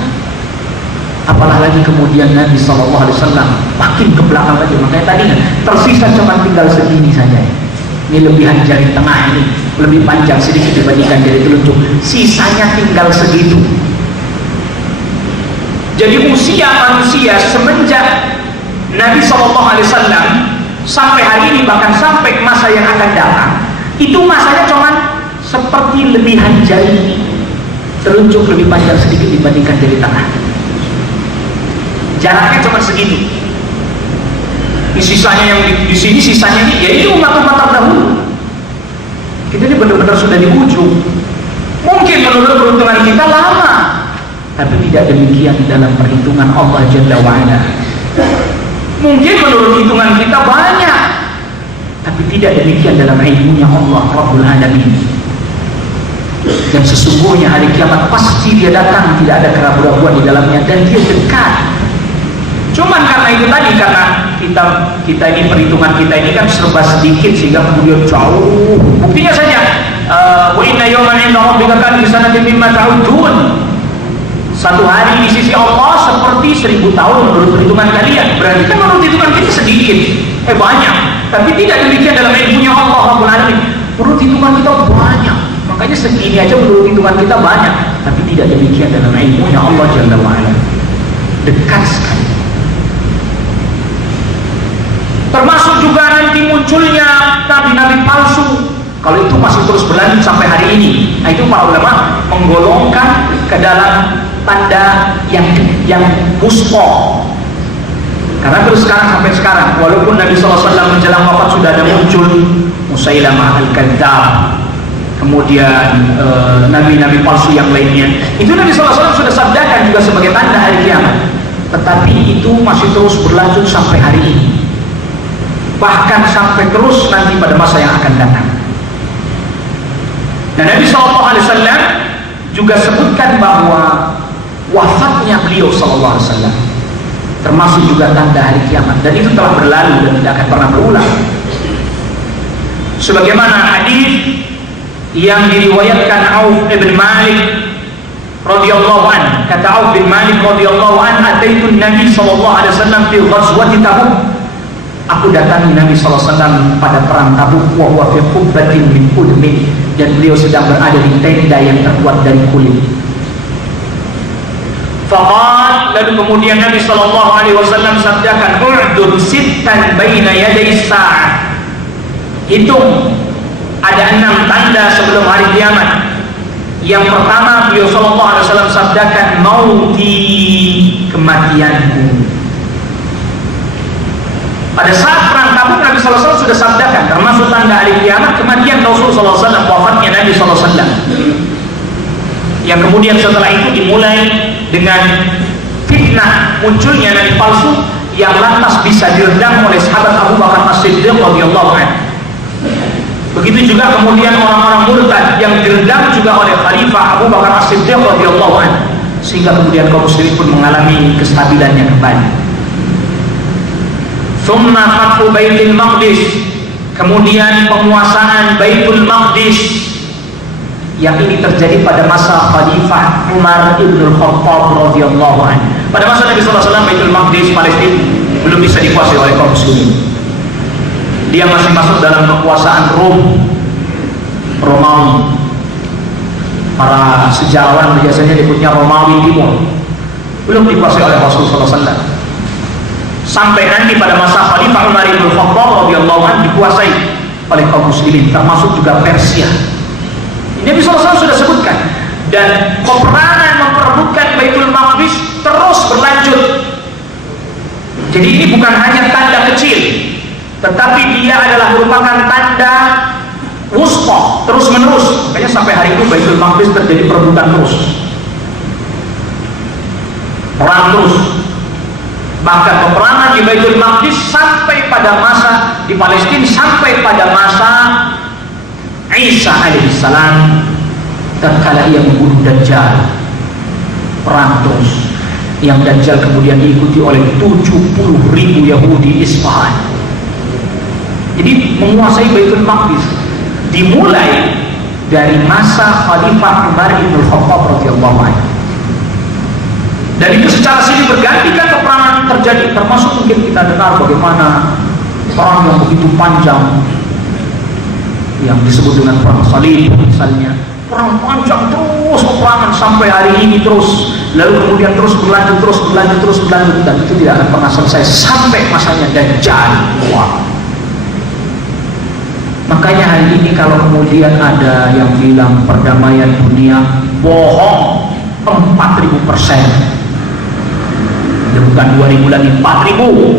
Apalah lagi kemudian Nabi sallallahu alaihi wasallam makin ke belakang lagi. Makanya tadi tersisa cuma tinggal segini saja. Ini lebihan jari tengah ini lebih panjang sedikit dibandingkan jari telunjuk. Sisanya tinggal segitu. Jadi usia manusia semenjak Nabi SAW sampai hari ini, bahkan sampai masa yang akan datang, itu masanya cuma seperti lebihan jari telunjuk, lebih panjang sedikit dibandingkan jari tengah. Jaraknya cuma segitu. Sisanya yang di sini, sisanya ini, yaitu umat-umat terdahulu. Kita ini benar-benar sudah di ujung. Mungkin menurut perhitungan kita lama, tapi tidak demikian dalam perhitungan Allah Jalla wa'ala. Mungkin menurut hitungan kita banyak, tapi tidak demikian dalam ilmunya Allah Rabbul Alamin. Dan sesungguhnya hari kiamat pasti dia datang, tidak ada keraguan-keraguan di dalamnya, dan dia dekat. Cuman karena itu tadi, karena kita ini perhitungan kita ini kan serba sedikit sehingga kemudian jauh. Buktinya saja, wa inna yawman 'inda rabbika ka alfi sanatin mimma ta'udun. Satu hari di sisi Allah seperti 1000 tahun menurut perhitungan kalian. Berarti kan menurut hitungan kita sedikit, banyak. Tapi tidak demikian dalam ilmunya Allah Rabbul Alamin. Menurut hitungan kita banyak. Makanya segini aja menurut hitungan kita banyak, tapi tidak demikian dalam ilmunya Allah Jalla wa'ala. Dekat sekali. Termasuk juga nanti munculnya nabi-nabi palsu. Kalau itu masih terus berlanjut sampai hari ini. Nah, itu para ulama menggolongkan ke dalam tanda yang puspo. Karena terus sampai sekarang, walaupun Nabi SAW menjelang wafat sudah ada muncul Musailamah Al-Kadzdzab, kemudian nabi-nabi palsu yang lainnya, itu Nabi SAW sudah sabdakan juga sebagai tanda hari kiamat. Tetapi itu masih terus berlanjut sampai hari ini, bahkan sampai terus nanti pada masa yang akan datang. Dan Nabi SAW juga sebutkan bahwa wafatnya beliau SAW termasuk juga tanda hari kiamat, dan itu telah berlalu dan tidak akan pernah berulang. Sebagaimana hadis yang diriwayatkan Auf bin Malik radhiyallahu an, kata Auf bin Malik radhiyallahu an, ataitu Nabi sallallahu alaihi wasallam fi ghazwati Tabuk. Aku datangi Nabi sallallahu alaihi wasallam pada perang Tabuk, wa huwa fi qubbatin min udmin, dan beliau sedang berada di tenda yang terbuat dari kulit. Faqal, lalu kemudian Nabi sallallahu alaihi wasallam sabdakan, u'dur sittan baina yaday sa'ah. Hitung ada 6 tanda sebelum hari kiamat. Yang pertama, beliau sallallahu alaihi wasallam sabdakan, mauti, kematianku. Pada saat perang Tabuk, Nabi SAW sudah sabdakan, termasuk tanda hari kiamat kematian Rasul SAW, wafatnya Nabi SAW. Yang kemudian setelah itu dimulai dengan fitnah munculnya nabi palsu yang lantas bisa diredam oleh sahabat Abu Bakar As-Siddiq radhiyallahu anhu. Begitu juga kemudian orang-orang murtad yang diredam juga oleh Khalifah Abu Bakar As-Siddiq radhiyallahu anhu, sehingga kemudian kaum muslimin pun mengalami kestabilannya kembali. Tsumma fathu Baitul Maqdis, kemudian penguasaan Baitul Maqdis yang ini terjadi pada masa Khalifah Umar ibn al-Khattab radhiyallahu anhu. Pada masa Nabi sallallahu alaihi wasallam Baitul Maqdis Palestina belum bisa dikuasai oleh kaum muslimin. Dia masih masuk dalam kekuasaan Romawi. Para sejarawan biasanya disebutnya Romawi Timur. Belum dikuasai oleh Rasulullah sallallahu alaihi wasallam. Sampai nanti pada masa Khalifah Umar ibn al-Khattab radhiyallahu anhu dikuasai oleh kaum muslimin, termasuk juga Persia. Nabi SAW sudah sebutkan, dan peperangan memperebutkan Baitul Maqdis terus berlanjut. Jadi ini bukan hanya tanda kecil, tetapi dia adalah merupakan tanda wusta terus menerus. Makanya sampai hari itu Baitul Maqdis terjadi perebutan terus, perang terus. Bahkan peperangan di Baitul Maqdis sampai pada masa di Palestina, sampai pada masa Isa alaihissalam, tatkala ia membunuh Dajjal, perang terus. Yang Dajjal kemudian diikuti oleh 70.000 Yahudi Isfahan. Jadi menguasai Baitul Maqdis dimulai dari masa Khalifah Umar ibn al-Khattab radhiyallahu anhu. Dan itu secara silih bergantikan peperangan terjadi, termasuk mungkin kita dengar bagaimana perang yang begitu panjang yang disebut dengan perang salib misalnya. Perang panjang terus peperangan sampai hari ini terus, lalu kemudian terus berlanjut dan itu tidak akan pernah selesai sampai masanya Dajjal. Wah. Makanya hari ini kalau kemudian ada yang bilang perdamaian dunia, bohong 4000%. Bukan 2000 lagi, 4000.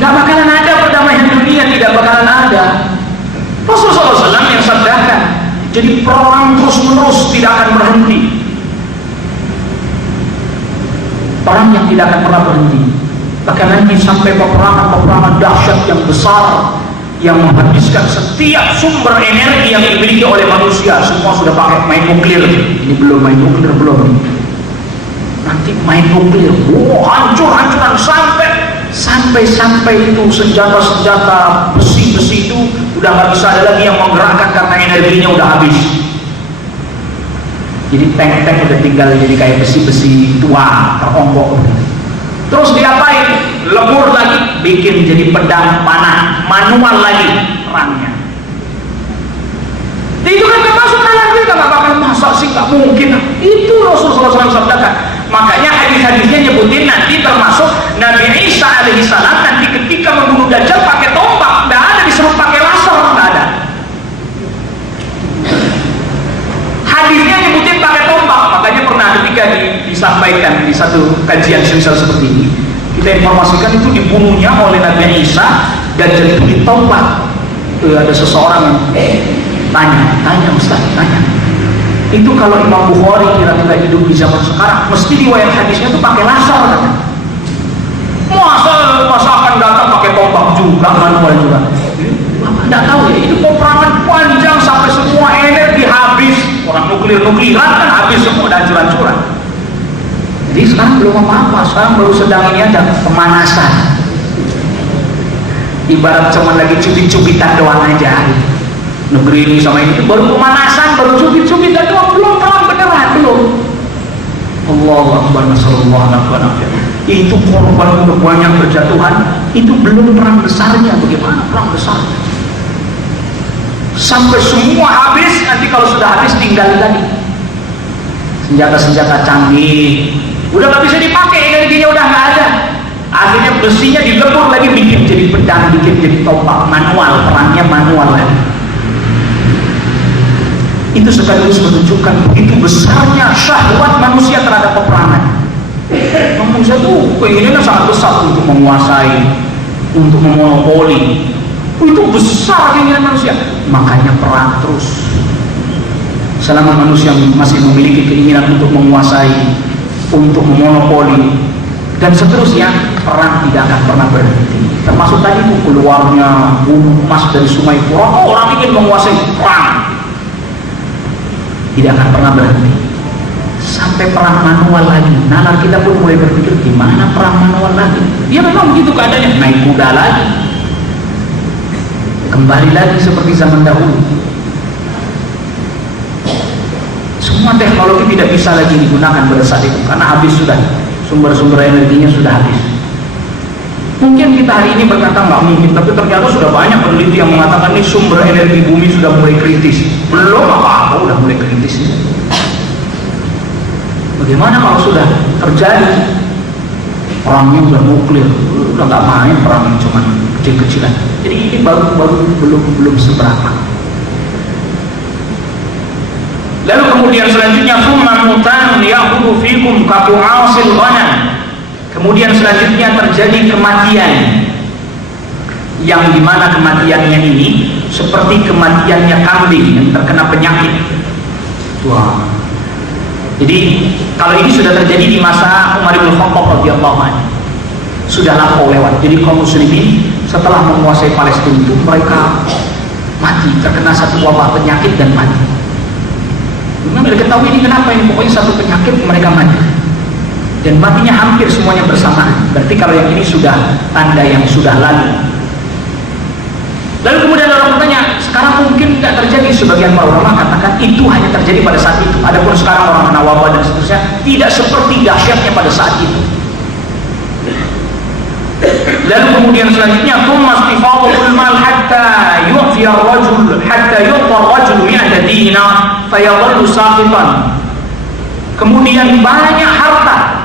Nggak bakalan ada perdamaian dunia, tidak bakalan ada. Rasulullah SAW yang sabdakan, jadi perang terus menerus tidak akan berhenti. Perang yang tidak akan pernah berhenti. Bahkan nanti sampai peperangan dahsyat yang besar yang menghabiskan setiap sumber energi yang dimiliki oleh manusia. Semua sudah pakai main nuklir. Ini belum main nuklir, belum. Nanti main nuklir, hancur-hancuran sampai itu senjata besi itu udah nggak bisa ada lagi yang menggerakkan karena energinya udah habis. Jadi tank udah tinggal jadi kayak besi tua teronggok. Terus diapain? Lebur lagi, bikin jadi pedang panah manual lagi perangnya. Itu kan termasuk nanti nggak bakal masak sih, nggak mungkin. Itu Rasulullah SAW sabdakan. Makanya hadis-hadisnya nyebutin nanti termasuk Nabi Isa alaihissalam nanti ketika membunuh Dajjal pakai tombak, nggak ada disuruh pakai laser, nggak ada. Hadisnya nyebutin pakai tombak. Makanya pernah ketika disampaikan di satu kajian semisal seperti ini, kita informasikan itu dibunuhnya oleh Nabi Isa Dajjal itu ditombak. Ada seseorang yang tanya Ustaz, itu kalau Imam Bukhari kira-kira hidup di zaman sekarang, mesti riwayat hadisnya itu pakai laser kan? Masa akan datang pakai tombak juga, manual juga? Tidak tahu ya, itu peperangan panjang sampai semua energi habis. Orang nukliran kan habis semua dan hancur-hancuran. Jadi sekarang belum apa-apa, sekarang baru sedang ini ada pemanasan. Ibarat cuma lagi cubit-cubitan doang aja. Negeri ini sama ini baru pemanasan, baru cubit-cubitan doang, belum perang beneran, belum. Allahu Akbar, nasallallahu alaihi wasallam. Itu korban udah banyak berjatuhan, itu belum perang besarnya. Bagaimana perang besar? Sampai semua habis, nanti kalau sudah habis tinggal lagi senjata-senjata canggih, udah nggak bisa dipakai, energinya udah nggak ada. Akhirnya besinya dilebur lagi, bikin jadi pedang, bikin jadi tombak, manual, perangnya manual lagi. Itu sekaligus menunjukkan begitu besarnya syahwat manusia terhadap peperangan. Manusia tuh keinginannya sangat besar untuk menguasai untuk memonopoli. Itu besar keinginan manusia, makanya perang terus. Selama manusia masih memiliki keinginan untuk menguasai, untuk memonopoli, dan seterusnya, perang tidak akan pernah berhenti. Termasuk tadi itu keluarnya gunung emas dari Sungai Pura, orang ingin menguasai, perang tidak akan pernah berhenti. Sampai perang manual lagi. Nalar kita pun mulai berpikir, gimana perang manual lagi? Ya memang begitu keadaannya, naik kuda lagi, kembali lagi seperti zaman dahulu. Semua teknologi tidak bisa lagi digunakan pada saat itu, karena habis sudah, sumber-sumber energinya sudah habis. Mungkin kita hari ini berkata nggak mungkin, tapi ternyata sudah banyak peneliti yang mengatakan ini sumber energi bumi sudah mulai kritis. Belum apa-apa udah mulai kritis. Bagaimana kalau sudah terjadi perangnya udah nuklir, udah nggak main perangnya cuma kecil-kecilan. Jadi ini belum seberapa. Lalu kemudian selanjutnya summa mutan ya'khudhu fikum ka'u'asil ghanam. Kemudian selanjutnya terjadi kematian, yang dimana kematiannya ini seperti kematiannya kambing yang terkena penyakit. Wah. Jadi kalau ini sudah terjadi di masa Umar bin Khattab radhiyallahu anhu, sudah lampau lewat. Jadi kaum muslimin setelah menguasai Palestina itu mereka mati, terkena satu wabah penyakit dan mati. Mereka ketahui ini kenapa ini, pokoknya satu penyakit mereka mati. Dan matinya hampir semuanya bersamaan. Berarti kalau yang ini sudah tanda yang sudah lalu. Lalu kemudian orang bertanya, sekarang mungkin tidak terjadi? Sebagian para ulama katakan itu hanya terjadi pada saat itu. Adapun sekarang orang kena wabah dan seterusnya, tidak seperti dahsyatnya pada saat itu. Lalu kemudian selanjutnya, thumma istifadul mal hatta yu'fi ar-rajul hatta yu'ta ar-rajul mi'ata dinar fayadhallu saqitan. Kemudian banyak harta.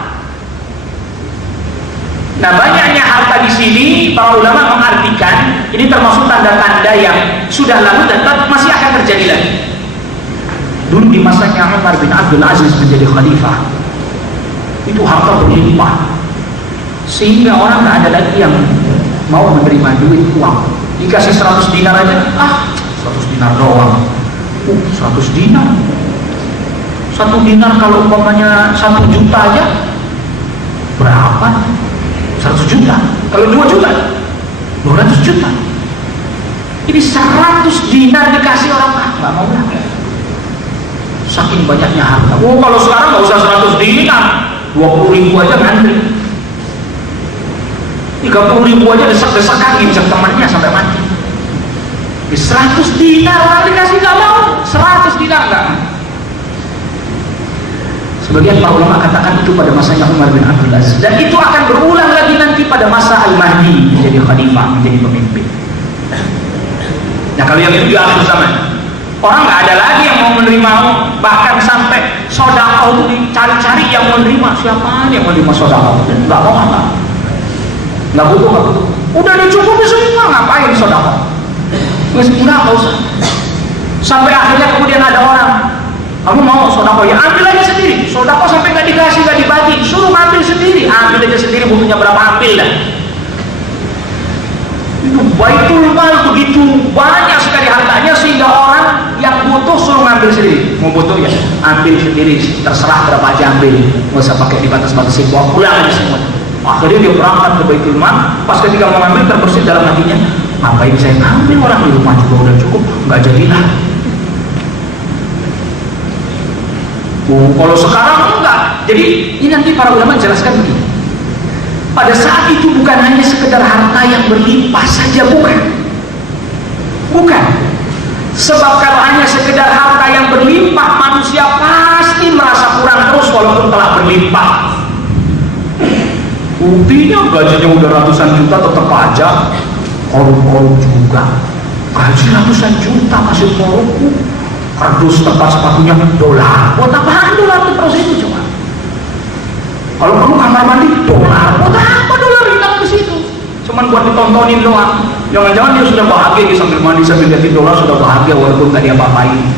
Nah, banyaknya harta di sini para ulama mengartikan ini termasuk tanda-tanda yang sudah lalu dan masih akan terjadi lagi. Dulu di masanya Umar bin Abdul Aziz menjadi khalifah, itu harta berlimpah sehingga orang nggak ada lagi yang mau menerima duit uang. Dikasih 100 dinar aja, 100 dinar doang. 100 dinar. 1 dinar kalau umpamanya 1 juta aja berapa? 100 juta. Kalau 2 juta 200 juta. Ini 100 dinar dikasih orang, nggak mau lah. Saking banyaknya harta. Kalau sekarang nggak usah 100 dinar, 20.000 aja ngantri, 30.000 aja desak-desakan nginjak temannya sampai mati. 100 dinar orang dikasih nggak mau, 100 dinar nggak. Sebagian para ulama katakan itu pada masanya Umar bin Abdul Aziz, dan itu akan berulang lagi nanti pada masa Al-Mahdi menjadi khalifah, menjadi pemimpin. Nah, kalau yang itu di akhir zaman, orang nggak ada lagi yang mau menerima, bahkan sampai sedekah itu dicari-cari yang menerima. Siapa yang menerima sedekah? Nggak mau, nggak butuh. Udah dicukupi semua, ngapain sedekah? Nggak usah. Sampai akhirnya kemudian ada orang, kamu mau sedekah ya ambil aja sendiri. Sedekah sampai nggak dikasih, nggak dibagi, suruh ambil sendiri, ambil aja sendiri, butuhnya berapa ambil dah. Itu baitul mal begitu banyak sekali hartanya sehingga orang yang butuh suruh ngambil sendiri. Mau butuh ya ambil sendiri, terserah berapa aja ambil, nggak usah pakai dibatas-batasin, bawa pulang aja semua. Akhirnya dia berangkat ke baitul mal, pas ketika mau ngambil terbersit dalam hatinya, ngapain saya ngambil, orang di rumah juga udah cukup, nggak jadilah. Kalau sekarang enggak. Jadi ini nanti para ulama jelaskan begini. Pada saat itu bukan hanya sekedar harta yang berlimpah saja, bukan. Sebab kalau hanya sekedar harta yang berlimpah, manusia pasti merasa kurang terus walaupun telah berlimpah. Buktinya gajinya udah ratusan juta tetap aja korup-korup juga. Gaji ratusan juta masih korup. Kardus tempat sepatunya dolar. Buat apaan dolar itu proses itu coba? Kalau kamu kamar mandi dolar, buat apa dolar ditaruh di situ? Cuman buat ditontonin doang. Jangan-jangan dia sudah bahagia sambil mandi sambil liatin dolar, sudah bahagia walaupun nggak dia apa-apain.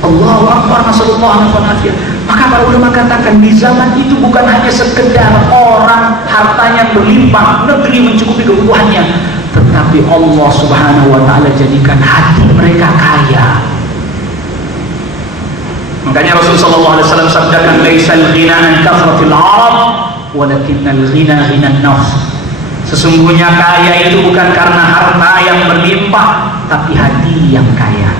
Allahu Akbar, nasallallahu alaihi wasallam. Maka para ulama katakan di zaman itu bukan hanya sekedar orang hartanya berlimpah, negeri mencukupi kebutuhannya, tetapi Allah Subhanahu wa ta'ala jadikan hati mereka kaya. Makanya Rasulullah SAW sabdakan, laisal ghina an kathratil arab walakinnal ghina ghinan nafs. Sesungguhnya kaya itu bukan karena harta yang berlimpah, tapi hati yang kaya.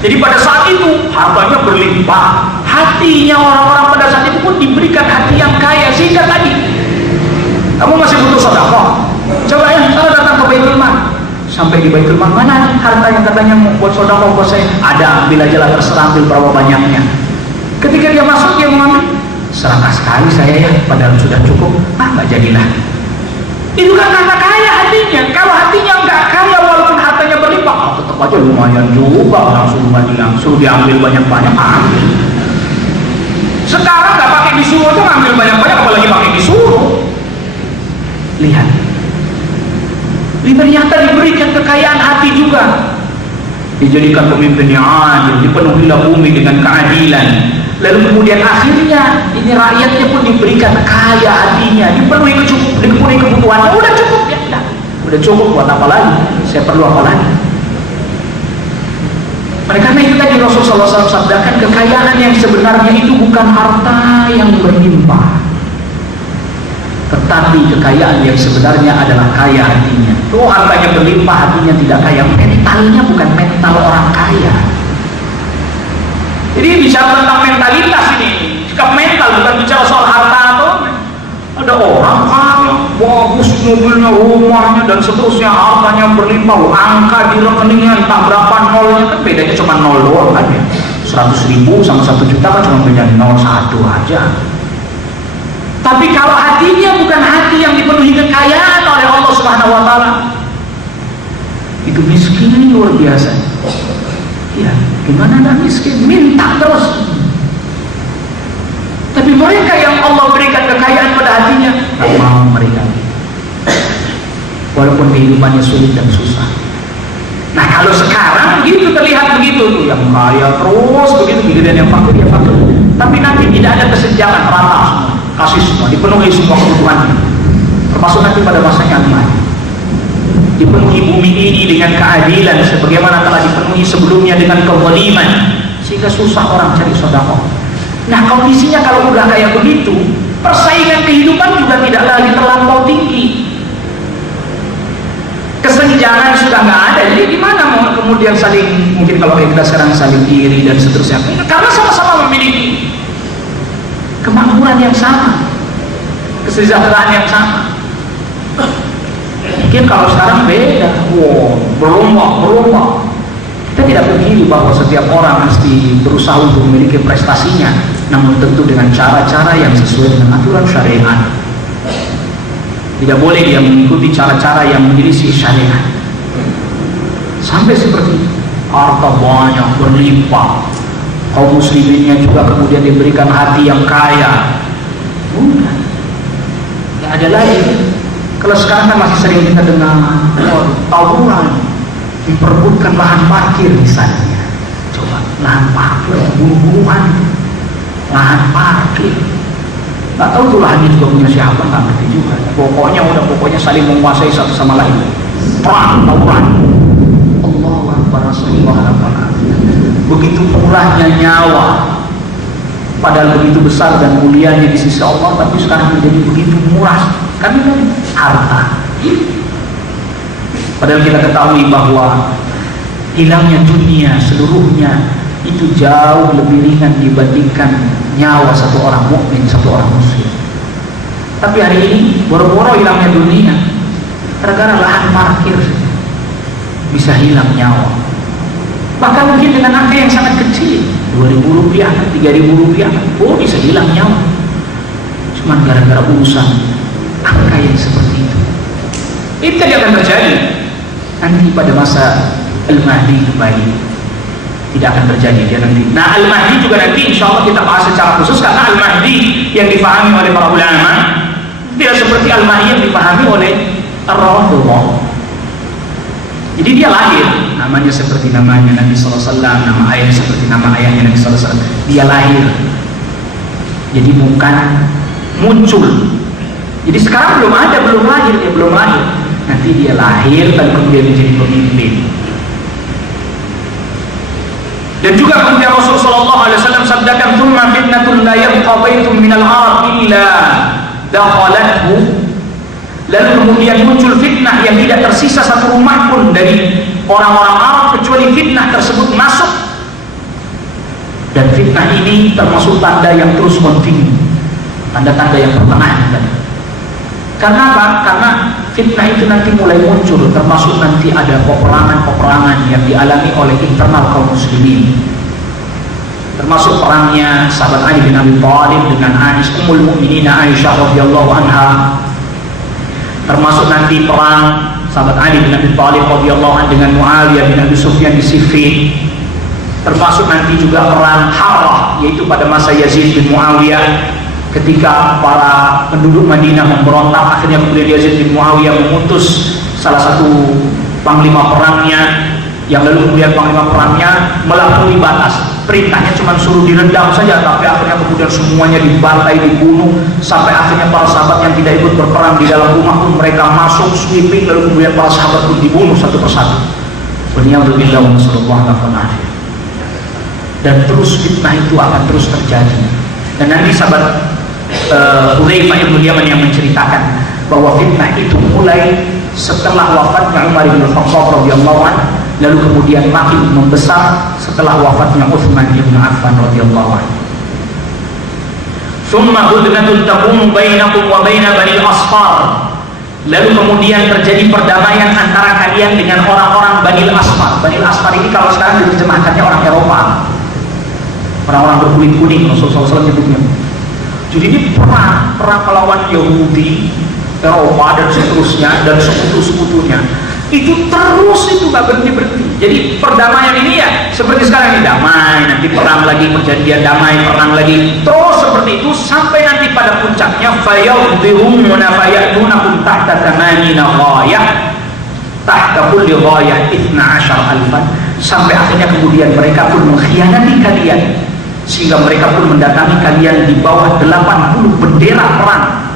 Jadi pada saat itu hartanya berlimpah, hatinya orang-orang pada saat itu pun diberikan hati yang kaya. Sehingga tadi kamu masih butuh sedekah, coba ya, saya datang ke Baitul Mal. Sampai di Baitul Mal, mana harta yang katanya mau buat sedekah buat saya? Ada, ambil aja lah, terserah, ambil berapa banyaknya. Ketika dia masuk, dia mengambil, serakah sekali saya ya, padahal sudah cukup. Nggak jadilah. Itu kan karena kaya hatinya. Kalau hatinya nggak kaya, walaupun hartanya berlimpah, tetap aja lumayan juga, suruh diambil banyak-banyak, ambil. Sekarang nggak pakai disuruh aja ngambil banyak-banyak, apalagi pakai disuruh. Lihat, ternyata diberikan kekayaan hati juga, dijadikan pemimpin yang adil, dipenuhilah bumi dengan keadilan. Lalu kemudian akhirnya ini rakyatnya pun diberikan kaya hatinya, dipenuhi kebutuhannya. Udah cukup ya, udah cukup, buat apa lagi? Saya perlu apa lagi? Karena itu tadi Rasulullah SAW sabdakan, kekayaan yang sebenarnya itu bukan harta yang berlimpah, tetapi kekayaan yang sebenarnya adalah kaya hatinya. Tuh hartanya berlimpah, hatinya tidak kaya. Mentalnya bukan mental orang kaya. Jadi bicara tentang mentalitas ini, sikap mental, bukan bicara soal harta atau ada orang kaya, bagus mobilnya, rumahnya dan seterusnya, hartanya berlimpah, angka di rekeningnya entah berapa nolnya, kan bedanya cuma nol doang kan ya. 100.000 sama 1 juta kan cuma beda 0,1 aja. Tapi kalau hatinya bukan hati yang dipenuhi kekayaan oleh Allah Subhanahu wa ta'ala, itu miskin luar biasa. Ya, gimana dah miskin? Minta terus. Tapi mereka yang Allah berikan kekayaan pada hatinya, tak mau mereka, walaupun kehidupannya sulit dan susah. Nah, kalau sekarang begitu, terlihat begitu tuh, yang kaya terus begitu, dan yang fakir ya fakir. Tapi nanti tidak ada kesenjangan, rata semua, kasih semua, dipenuhi semua kebutuhannya. Termasuk nanti pada masanya al-mahdi, dipenuhi bumi ini dengan keadilan sebagaimana telah dipenuhi sebelumnya dengan kezaliman, sehingga susah orang cari sedekah. Nah, kondisinya kalau udah kayak begitu, persaingan kehidupan juga tidak lagi terlampau tinggi, kesenjangan sudah nggak ada. Jadi gimana mau kemudian saling, mungkin kalau kita sekarang saling iri dan seterusnya, karena sama-sama memiliki kemakmuran yang sama, kesejahteraan yang sama. Mungkin kalau sekarang beda, berubah. Kita tidak berdiri bahwa setiap orang mesti berusaha untuk memiliki prestasinya, namun tentu dengan cara-cara yang sesuai dengan aturan syariat. Tidak boleh dia mengikuti cara-cara yang menyelisih syariat. Sampai seperti harta banyak berlimpah, kaum musliminnya juga kemudian diberikan hati yang kaya. Bukan. Tidak ada lagi. Kalau sekarang kan masih sering kita dengar tawuran, memperebutkan lahan parkir misalnya. Coba, lahan parkir, bunuh-bunuhan, lahan parkir. Nggak tahu tuh lahannya juga punya siapa, nggak ngerti juga. Pokoknya saling menguasai satu sama lain. Perang, tawuran. Allahu Akbar, Rasulullah. Begitu murahnya nyawa, padahal begitu besar dan mulianya di sisi Allah, tapi sekarang menjadi begitu murah. Kami kan harta. Padahal kita ketahui bahwa hilangnya dunia seluruhnya itu jauh lebih ringan dibandingkan nyawa satu orang mukmin, satu orang muslim. Tapi hari ini boro-boro hilangnya dunia, gara-gara lahan parkir bisa hilang nyawa. Bahkan mungkin dengan angka yang sangat kecil, Rp2.000, Rp3.000, bisa hilang nyawa. Cuman gara-gara urusan angka yang seperti itu. Itu tidak akan terjadi nanti pada masa Al-Mahdi kembali. Tidak akan terjadi dia nanti. Nah, Al-Mahdi juga nanti insya Allah kita bahas secara khusus, karena Al-Mahdi yang dipahami oleh para ulama tidak seperti Al-Mahdi yang dipahami oleh Ar-Rafidhah. Jadi dia lahir, namanya seperti namanya Nabi SAW, nama ayahnya seperti nama ayahnya Nabi SAW. Dia lahir, jadi bukan muncul. Jadi sekarang belum ada, belum lahir, dia belum lahir. Nanti dia lahir dan kemudian menjadi pemimpin. Dan juga kemudian Rasulullah SAW sabdakan, "Tsumma fitnatun la yabqa baitun minal arab illa dakhalathu." Lalu kemudian muncul fitnah yang tidak tersisa satu rumah pun dari orang-orang Arab kecuali fitnah tersebut masuk. Dan fitnah ini termasuk tanda yang terus kontinu, tanda-tanda yang pertengahan. Karena apa? Karena fitnah itu nanti mulai muncul, termasuk nanti ada peperangan-peperangan yang dialami oleh internal kaum muslimin. Termasuk perangnya sahabat Ali bin Abi Thalib dengan Ummul Mukminin Aisyah radhiyallahu anha. Termasuk nanti perang sahabat Ali bin Abi Thalib radhiyallahu anhu dengan Muawiyah bin Abi Sufyan di Siffin. Termasuk nanti juga perang Harrah, yaitu pada masa Yazid bin Muawiyah, ketika para penduduk Madinah memberontak, akhirnya kemudian Yazid bin Muawiyah mengutus salah satu panglima perangnya, yang lalu kemudian panglima perangnya melampaui batas. Perintahnya cuma suruh direndam saja, tapi akhirnya kemudian semuanya dibantai, dibunuh, sampai akhirnya para sahabat yang tidak ikut berperang di dalam rumah pun mereka masuk sweeping, lalu kemudian para sahabat pun dibunuh satu persatu. Dan terus fitnah itu akan terus terjadi. Dan nanti sahabat Hudzaifah bin Yaman yang menceritakan bahwa fitnah itu mulai setelah wafatnya Umar bin Khattab radhiyallahu anhu, lalu kemudian makin membesar setelah wafatnya Utsman bin Affan radhiyallahu anhu. Tsumma hudnatun taqumu bainakum wa baina Bani al-Asfar. Lalu kemudian terjadi perdamaian antara kalian dengan orang-orang Bani al-Asfar. Bani al-Asfar ini kalau sekarang diterjemahkannya orang Eropa, orang-orang berkulit kuning, Rasulullah SAW menyebutnya. Jadi ini perang melawan Yahudi, Eropa dan seterusnya, dan sekutu-sekutunya. Itu terus, itu gak berhenti-berhenti. Jadi perdamaian ini ya seperti sekarang ini, damai, nanti perang lagi, perjanjian damai, perang lagi, terus seperti itu sampai nanti pada puncaknya fayawdihumuna fayatunakum tahta thamanina ghayah, tahta kulli ghayah 12,000, sampai akhirnya kemudian mereka pun mengkhianati kalian, sehingga mereka pun mendatangi kalian di bawah 80 bendera perang.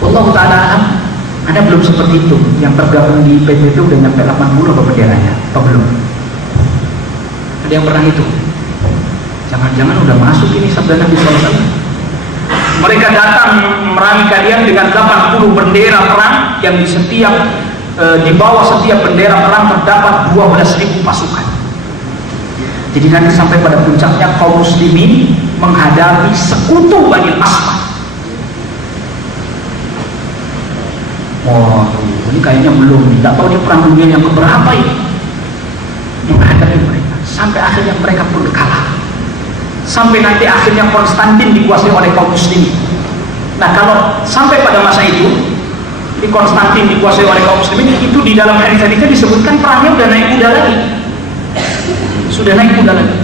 Wallahu ta'ala, Anda belum seperti itu. Yang tergabung di PBB udah nyampe 80 apa benderanya? Atau belum? Ada yang pernah itu? Jangan-jangan udah masuk ini sabda Nabi SAW. Mereka datang memerangi kalian dengan 80 bendera perang, yang di bawah setiap bendera perang terdapat 12.000 pasukan. Jadi nanti sampai pada puncaknya kaum muslimin menghadapi sekutu Bani al-Asfar. Oh, ini kayaknya belum, tidak tahu di perang dunia yang keberapa ini menghadapi mereka, sampai akhirnya mereka pun kalah, sampai nanti akhirnya Konstantin dikuasai oleh kaum muslimin. Nah, kalau sampai pada masa itu di Konstantin dikuasai oleh kaum muslimin, itu di dalam hadis-hadisnya disebutkan perangnya udah naik kuda lagi, sudah naik kuda lagi,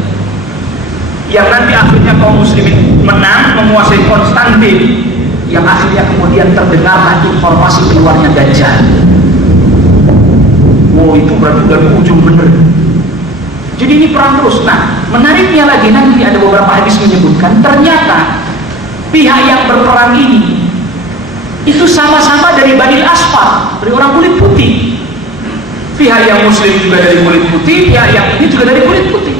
yang nanti akhirnya kaum muslimin menang, menguasai Konstantin, yang akhirnya kemudian terdengarlah informasi keluarnya Dajjal. Oh, itu berarti dari ujung bener. Jadi ini perang terus. Nah, menariknya lagi nanti ada beberapa hadis menyebutkan ternyata pihak yang berperang ini itu sama-sama dari Bani al-Asfar, dari orang kulit putih. Pihak yang muslim juga dari kulit putih, pihak yang ini juga dari kulit putih.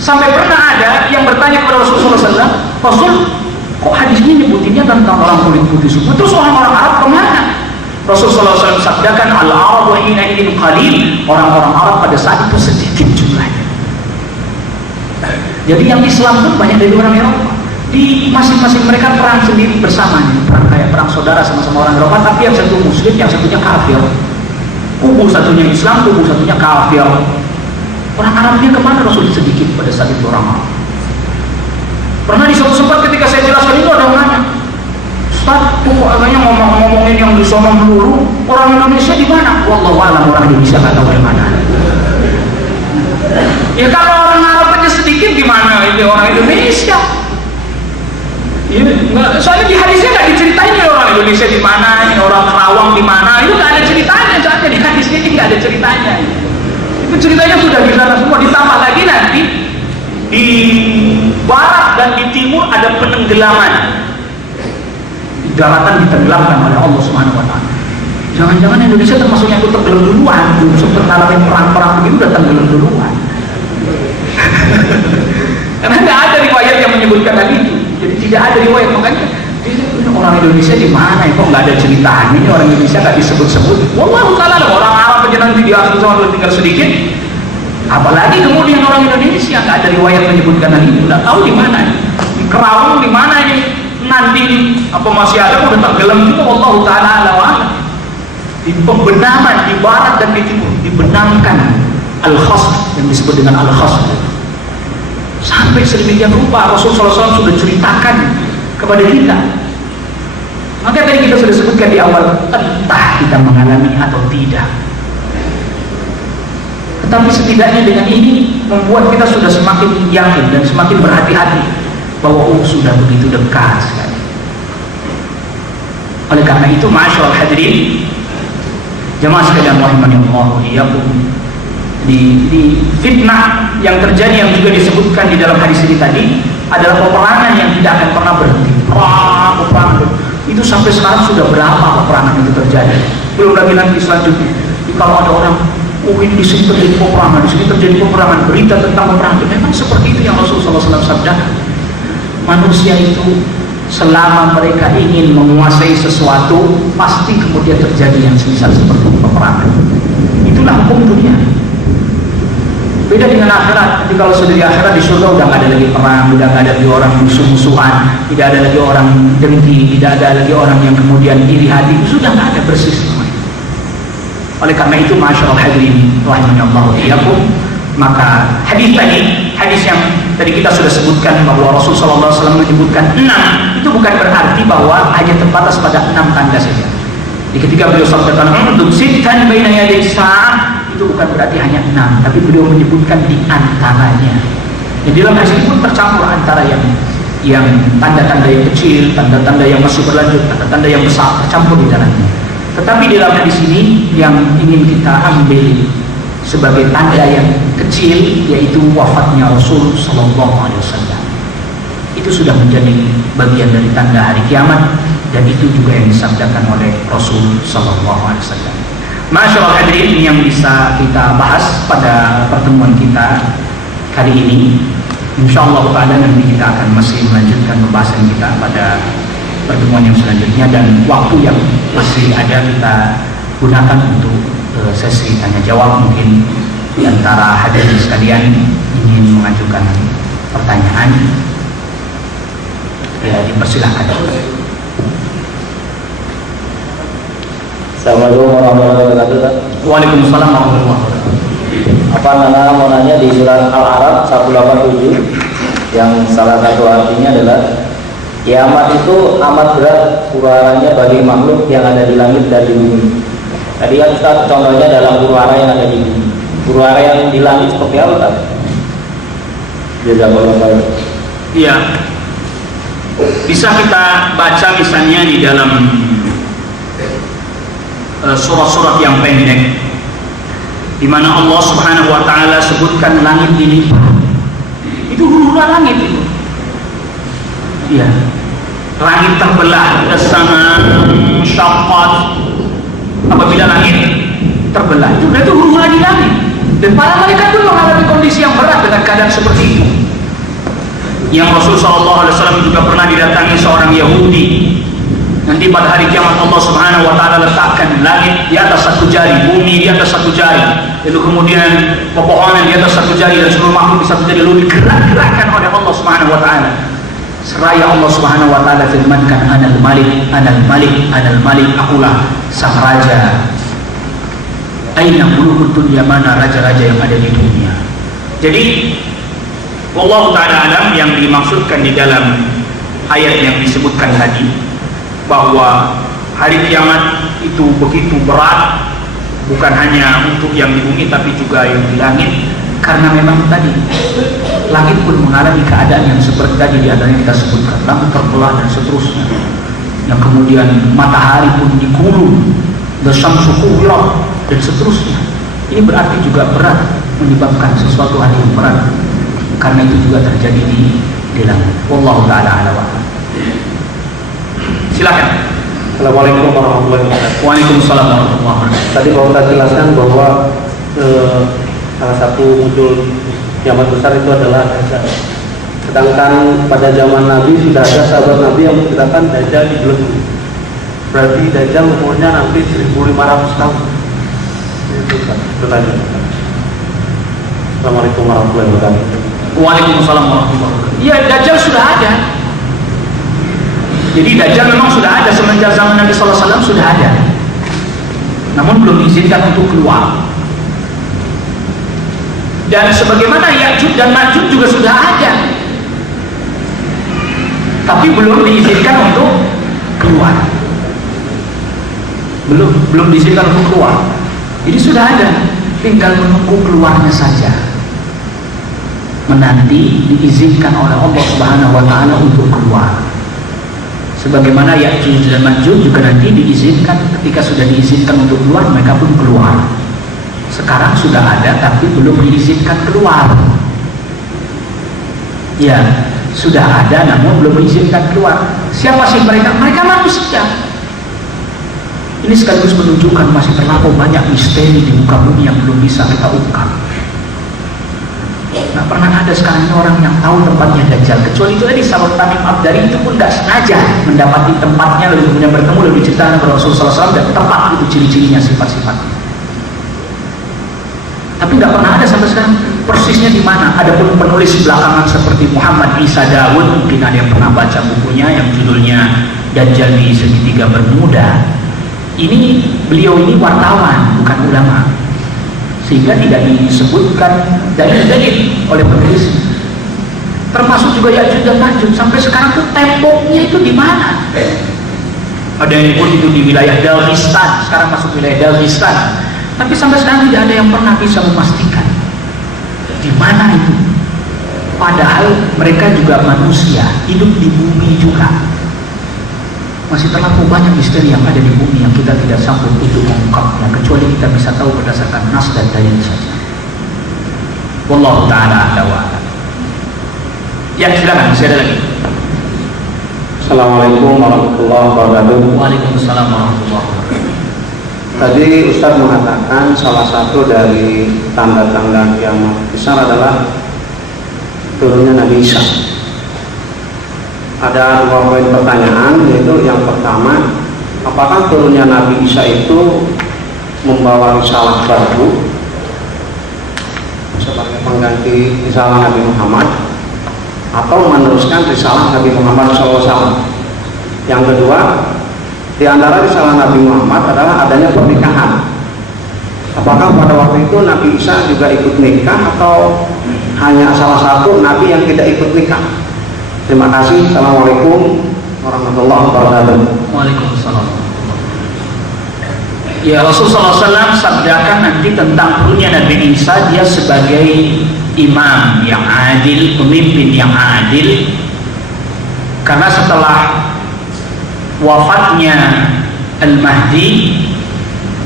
Sampai pernah ada yang bertanya kepada Rasulullah SAW, Rasul, kok hadis ini nyebutinnya tentang orang kulit putih semua, terus orang-orang Arab kemana? Rasulullah SAW sabdakan, al-Arabu hina idin qalil, orang-orang Arab pada saat itu sedikit jumlahnya. Jadi yang Islam pun banyak dari orang Eropa. Di masing-masing mereka perang sendiri bersamanya, perang kayak perang saudara sama-sama orang Eropa, tapi yang satu muslim, yang satunya kafir. Kubu satunya Islam, kubu satunya kafir. Orang Arabnya kemana? Rasul sedikit pada saat itu orang Arab. Pernah di suatu tempat ketika saya jelaskan itu ada orang nanya, Ustaz, kok agaknya ngomongin yang di sono melulu, orang Indonesia di mana? Wallahu a'lam, orang Indonesia nggak tahu di mana. Ya kalau orang Arab aja sedikit, gimana itu orang Indonesia? Soalnya di hadisnya nggak diceritain orang Indonesia di mana, orang Kerawang di mana, itu nggak ada ceritanya. Soalnya di hadisnya ini nggak ada ceritanya. Itu ceritanya sudah di sana semua. Ditambah lagi nanti di barat dan di timur ada penenggelaman. Daratan ditenggelamkan oleh Allah Subhanahu wa taala. Jangan-jangan Indonesia termasuk yang itu tenggelam duluan, belum sempat ngalamin perang-perang begitu udah tenggelam duluan. Karena nggak ada riwayat yang menyebutkan hal itu. Jadi tidak ada riwayat, makanya orang Indonesia di mana ya, kok nggak ada ceritanya, ini orang Indonesia nggak disebut-sebut. Wallahu ta'ala, orang Arab aja nanti diatur sama tinggal sedikit, apalagi kemudian orang Indonesia nggak ada riwayat menyebutkan hal itu, nggak tahu di mana, di Kerawang di mana ini nanti apa masih ada udah tenggelam juga. Wallahu ta'ala alam. Di pembenaman di barat dan di timur dibenamkan al-khasf yang disebut dengan al-khasf. Sampai sedemikian rupa Rasulullah SAW sudah ceritakan kepada kita. Maka tadi kita sudah sebutkan di awal, entah kita mengalami atau tidak, tetapi setidaknya dengan ini membuat kita sudah semakin yakin dan semakin berhati-hati bahwa sudah begitu dekat sekali. Oleh karena itu, ma'asyiral hadirin, jamaah sekalian rahimanallahu wa iyyakum, di fitnah yang terjadi yang juga disebutkan di dalam hadis ini tadi adalah peperangan yang tidak akan pernah berhenti. Peperangan itu sampai sekarang sudah berapa peperangan itu terjadi, belum lagi nanti selanjutnya. Kalau ada orang, ini di sini terjadi peperangan, di sini terjadi peperangan, berita tentang peperangan, memang seperti itu yang Rasulullah SAW sabda. Manusia itu selama mereka ingin menguasai sesuatu, pasti kemudian terjadi yang semisal seperti peperangan. Itulah hukum dunia. Beda dengan akhirat. Jadi kalau sudah di akhirat, di surga udah nggak ada lagi perang, udah nggak ada lagi orang musuh-musuhan, tidak ada lagi orang dengki, tidak ada lagi orang yang kemudian iri hati, sudah nggak ada, bersih semua. Oleh karena itu, ma'asyiral hadirin rahimanallahu wa iyyakum, maka hadis tadi, hadis yang tadi kita sudah sebutkan bahwa Rasulullah SAW menyebutkan 6, itu bukan berarti bahwa hanya terbatas pada 6 tanda saja. Jadi ketika beliau sabdakan untuk sittan baina yaday sa'ah, itu bukan berarti hanya 6, tapi beliau menyebutkan di antaranya. Jadi dalam hadis ini pun tercampur antara yang tanda-tanda yang kecil, tanda-tanda yang masih berlanjut, tanda-tanda yang besar, tercampur di dalamnya. Tetapi di dalam hadis ini yang ingin kita ambil sebagai tanda yang kecil, yaitu wafatnya Rasul Sallallahu Alaihi Wasallam. Itu sudah menjadi bagian dari tanda hari kiamat, dan itu juga yang disabdakan oleh Rasul Sallallahu Alaihi Wasallam. Masyaallah hadirin, ini yang bisa kita bahas pada pertemuan kita kali ini. Insyaallah ta'ala nanti kita akan masih melanjutkan pembahasan kita pada pertemuan yang selanjutnya, dan waktu yang masih ada kita gunakan untuk sesi tanya jawab. Mungkin di antara hadirin sekalian ingin mengajukan pertanyaan, ya dipersilahkan. Assalamualaikum warahmatullahi wabarakatuh. Waalaikumsalam warahmatullahi wabarakatuh. Apa Nana mau nanya, di surat Al-A'raf 187 yang salah satu artinya adalah kiamat itu amat berat huru-haranya bagi makhluk yang ada di langit dan di bumi. Tadi kan Ustaz contohnya dalam huru-hara yang ada di bumi. Huru-hara yang di langit seperti apa, Ustaz? Jazakallahu khairan. Iya. Bisa kita baca misalnya di dalam surat-surat yang pendek, di mana Allah Subhanahu wa taala sebutkan langit ini. Itu huru-hara langit itu. Iya. Langit terbelah, as-sama syaqqat. Apabila langit terbelah, itu berarti huru-hara di langit. Dan para malaikat pun mengalami kondisi yang berat dengan keadaan seperti itu. Yang Rasulullah SAW juga pernah didatangi seorang Yahudi. Nanti pada hari kiamat Allah Subhanahu wa taala letakkan langit di atas satu jari, bumi di atas satu jari, lalu kemudian pepohonan di atas satu jari, dan seluruh makhluk di satu jari, lalu digerak-gerakkan oleh Allah Subhanahu wa taala. Seraya Allah Subhanahu wa taala firmankan, Anal Malik, Anal Malik, Anal Malik, akulah sang raja. Aina mulukut dunya, mana raja-raja yang ada di dunia. Jadi Allah taala alam, yang dimaksudkan di dalam ayat yang disebutkan tadi, bahwa hari kiamat itu begitu berat, bukan hanya untuk yang di bumi tapi juga yang di langit, karena memang tadi langit pun mengalami keadaan yang seperti tadi di antaranya kita sebutkan, langit terbelah dan seterusnya. Yang kemudian matahari pun dikulung, syamsu kuwirat dan seterusnya. Ini berarti juga berat, menyebabkan sesuatu hal yang berat. Karena itu juga terjadi di langit. Wallahu ta'ala a'lam. Silakan. Assalamualaikum warahmatullahi wabarakatuh. Waalaikumsalam warahmatullahi wabarakatuh. Tadi Pak Ustaz jelaskan bahwa salah satu muncul kiamat besar itu adalah Dajjal. Sedangkan pada zaman Nabi sudah ada sahabat Nabi yang menceritakan Dajjal di belenggu. Berarti Dajjal umurnya nanti 1500 tahun. Itu Ustaz, bertanya. Assalamualaikum warahmatullahi wabarakatuh. Waalaikumsalam warahmatullahi wabarakatuh. Iya, Dajjal sudah ada. Jadi Dajjal memang sudah ada semenjak zaman Nabi SAW sudah ada. Namun belum diizinkan untuk keluar. Dan sebagaimana Ya'juj dan Ma'juj juga sudah ada, tapi belum diizinkan untuk keluar. Belum diizinkan untuk keluar. Jadi sudah ada, tinggal menunggu keluarnya saja. Menanti diizinkan oleh Allah Subhanahu wa taala untuk keluar. Sebagaimana Ya'juj dan Ma'juj juga nanti diizinkan, ketika sudah diizinkan untuk keluar, mereka pun keluar. Sekarang sudah ada tapi belum diizinkan keluar. Ya, sudah ada namun belum diizinkan keluar. Siapa sih mereka? Mereka manusia. Ini sekaligus menunjukkan masih terlalu banyak misteri di muka bumi yang belum bisa kita ungkap. Nggak pernah ada sekarang ini orang yang tahu tempatnya Dajjal, kecuali itu tadi sahabat Tamim Abdari itu pun nggak sengaja mendapati tempatnya, lalu kemudian bertemu, lalu diceritakan kepada Rasulullah SAW dan tepat itu ciri-cirinya, sifat-sifatnya. Tapi nggak pernah ada sampai sekarang persisnya di mana. Adapun penulis belakangan seperti Muhammad Isa Dawud, mungkin ada yang pernah baca bukunya yang judulnya Dajjal di Segitiga Bermuda. Ini beliau ini wartawan, bukan ulama, sehingga tidak disebutkan dalil-dalil oleh penulis. Termasuk juga Ya'juj dan Ma'juj. Sampai sekarang tuh temboknya itu di mana? Ada yang pun itu di wilayah Dagestan, sekarang masuk wilayah Dagestan. Tapi sampai sekarang tidak ada yang pernah bisa memastikan di mana itu. Padahal mereka juga manusia, hidup di bumi juga. Masih terlalu banyak misteri yang ada di bumi yang kita tidak sanggup untuk mengungkapnya, kecuali kita bisa tahu berdasarkan nas dan dalil saja. Wallahu ta'ala a'lam. Ya, silakan, masih ada lagi. Assalamualaikum warahmatullahi wabarakatuh. Waalaikumsalam warahmatullahi wabarakatuh. Tadi Ustaz mengatakan salah satu dari tanda-tanda kiamat besar adalah turunnya Nabi Isa. Ada dua poin pertanyaan, yaitu yang pertama, apakah turunnya Nabi Isa itu membawa risalah baru sebagai pengganti risalah Nabi Muhammad, atau meneruskan risalah Nabi Muhammad SAW? Yang kedua, di antara risalah Nabi Muhammad adalah adanya pernikahan. Apakah pada waktu itu Nabi Isa juga ikut nikah, atau hanya salah satu Nabi yang tidak ikut nikah? Terima kasih. Assalamualaikum warahmatullahi wabarakatuh. Waalaikumsalam. Ya, Rasulullah SAW sabdakan nanti tentang turunnya Nabi Isa, dia sebagai imam yang adil, pemimpin yang adil. Karena setelah wafatnya Al-Mahdi,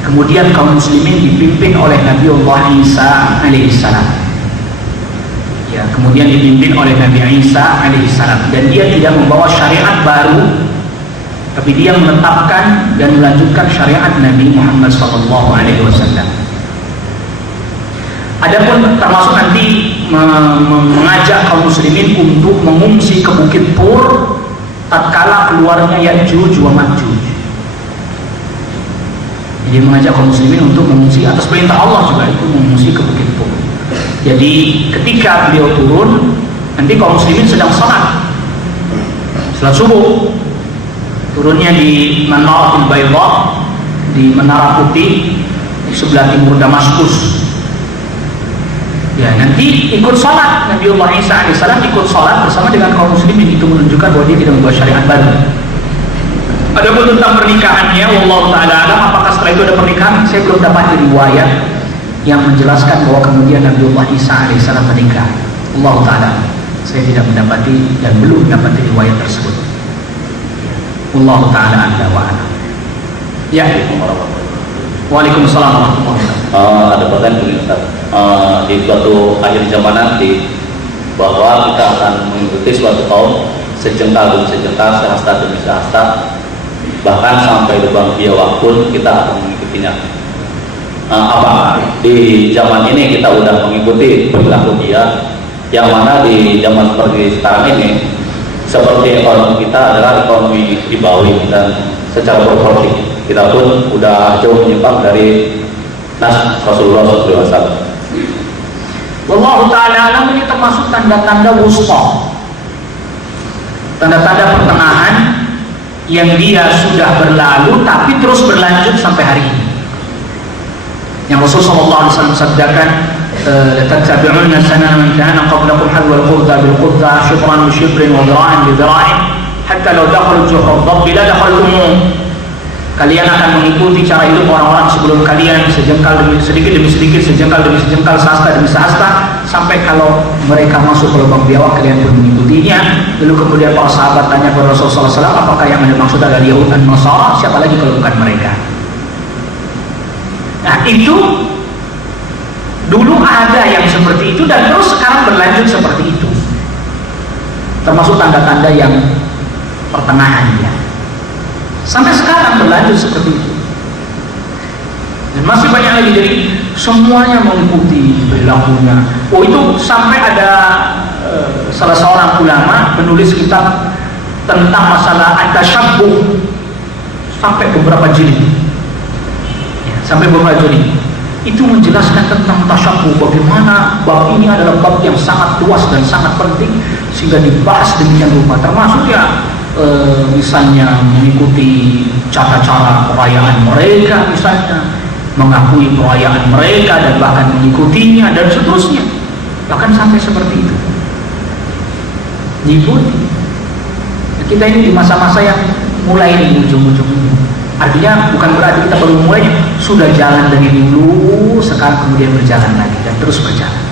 kemudian kaum muslimin dipimpin oleh Nabiullah Isa alaihissalam. Ya, kemudian dipimpin oleh Nabi Isa alaihissalam, dan dia tidak membawa syariat baru, tapi dia menetapkan dan melanjutkan syariat Nabi Muhammad SAW. Adapun termasuk nanti mengajak kaum muslimin untuk mengungsi ke Bukit Tur tatkala keluarnya Ya'juj wa Ma'juj. Jadi mengajak kaum muslimin untuk mengungsi atas perintah Allah juga, itu mengungsi ke Bukit Tur. Jadi ketika beliau turun, nanti kaum muslimin sedang salat subuh, turunnya di Manaratul Bayda, di Menara Putih di sebelah timur Damaskus. Ya, nanti ikut sholat Nabiullah Isa alaihissalam, ikut sholat bersama dengan kaum muslimin. Itu menunjukkan bahwa dia tidak membuat syariat baru. Adapun tentang pernikahannya, wallahu ta'ala alam, apakah setelah itu ada pernikahan, saya belum dapat riwayat yang menjelaskan bahwa kemudian Nabiullah Isa alaihissalam menikah. Allah Ta'ala, saya tidak mendapati dan belum mendapati riwayat tersebut. Allah Ta'ala a'la wa a'lam. Ya. Waalaikumsalam warahmatullahi wabarakatuh. Ada pertanyaan begini Ustaz. Di suatu akhir zaman nanti bahwa kita akan mengikuti suatu kaum sejengkal demi sejengkal, sehasta demi sehasta, bahkan sampai lubang biawak pun kita akan mengikutinya. Apa di zaman ini kita udah mengikuti perilaku dia, yang mana di zaman seperti sekarang ini seperti ekonomi kita adalah ekonomi ribawi dan secara proporsi kita pun udah jauh menyimpang dari nas Rasulullah SAW. Wallahu ta'ala alam, ini termasuk tanda-tanda wusta, tanda-tanda pertengahan yang dia sudah berlalu tapi terus berlanjut sampai hari ini. Yang Rasulullah SAW sabdakan, tattabi'unna sanana man kana qablakum hadwa al-qurda bil-qurda shibran bi shibrin wa dhira'an bi dhira'in hatta law dakhalu juhra ad-dabbi la dakhaltumuh. Kalian akan mengikuti cara hidup orang-orang sebelum kalian, sejengkal demi sedikit demi sedikit, sejengkal demi sejengkal, sehasta demi sehasta, sampai kalau mereka masuk ke lubang biawak kalian pun mengikutinya. Lalu kemudian para sahabat tanya kepada Rasulullah SAW, apakah yang ada maksud adalah Yahud dan Nasara? Siapa lagi kalau bukan mereka? Nah itu dulu ada yang seperti itu dan terus sekarang berlanjut seperti itu. Termasuk tanda-tanda yang pertengahan ya. Sampai sekarang berlanjut seperti itu. Dan masih banyak lagi, jadi semuanya mengikuti perilakunya. Oh itu sampai ada salah seorang ulama menulis kitab tentang masalah at-tashabbuh sampai beberapa jilid. Ya, sampai beberapa jilid. Itu menjelaskan tentang tashabbuh, bagaimana bab ini adalah bab yang sangat luas dan sangat penting sehingga dibahas demikian rupa. Termasuk ya misalnya mengikuti cara-cara perayaan mereka, misalnya mengakui perayaan mereka dan bahkan mengikutinya dan seterusnya, bahkan sampai seperti itu diikuti. Kita ini di masa-masa yang mulai di ujung-ujung ini, artinya bukan berarti kita baru mulai, sudah jalan dari dulu, sekarang kemudian berjalan lagi dan terus berjalan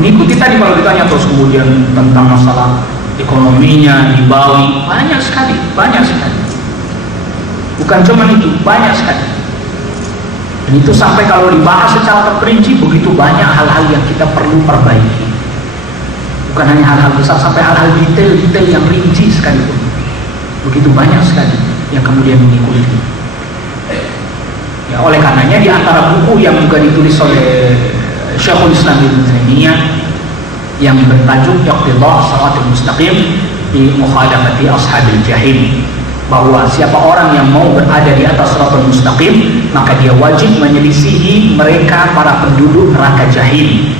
mengikuti. Tadi kalau ditanya terus kemudian tentang masalah ekonominya ribawi, banyak sekali. Bukan cuma itu, banyak sekali. Dan itu sampai kalau dibahas secara terperinci, begitu banyak hal-hal yang kita perlu perbaiki. Bukan hanya hal-hal besar, sampai hal-hal detail yang rinci sekalipun. Begitu banyak sekali yang kemudian mengikuti. Ya, oleh karenanya di antara buku yang juga ditulis oleh Syekhul Islam Ibnu Taimiyah yang bertajuk Iqtidah Shiratal Mustaqim di Mukhadafati Ashabil Jahim, bahwa siapa orang yang mau berada di atas Shiratal Mustaqim maka dia wajib menyelisihi mereka para penduduk neraka jahim.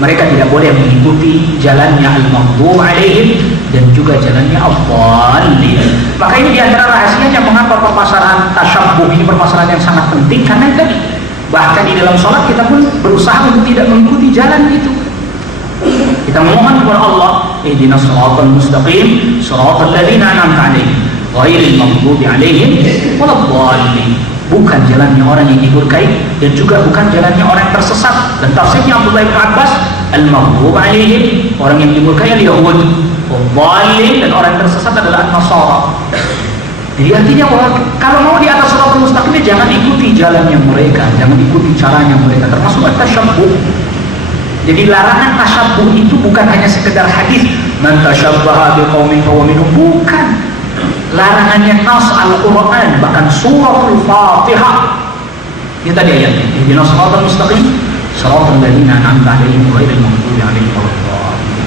Mereka tidak boleh mengikuti jalannya al-maghdub alaihim dan juga jalannya ad-dallin. Maka ini di antara rahasianya mengapa permasalahan tasyabbuh ini permasalahan yang sangat penting, karena tadi bahkan di dalam sholat kita pun berusaha untuk tidak mengikuti jalan itu. Kita memohon kepada Allah, ihdinas shiratal mustaqim, shiratal ladzina an'amta 'alaihim, ghairil maghdubi 'alaihim waladdallin. Bukan jalannya orang yang dimurkai dan juga bukan jalannya orang yang tersesat. Dan tafsirnya Abdullah bin Abbas, al-maghdub 'alaihim, orang yang dimurkai al-Yahud, wal-dallin, dan orang yang tersesat adalah an-Nasara. Jadi artinya bahwa kalau mau di atas shiratal mustaqim jangan ikuti jalannya mereka, jangan ikuti caranya mereka, termasuk at-tasyabbuh. Jadi larangan tasyabbuh itu bukan hanya sekedar hadis man tasyabbaha biqaumin fahuwa minhum, bukan. Larangannya nas Al-Quran, bahkan suratul Fatihah. Ini tadi ayatnya, ihdinas shiratal mustaqim, shiratal ladzina an'amta 'alaihim ghairil maghdubi 'alaihim waladdallin.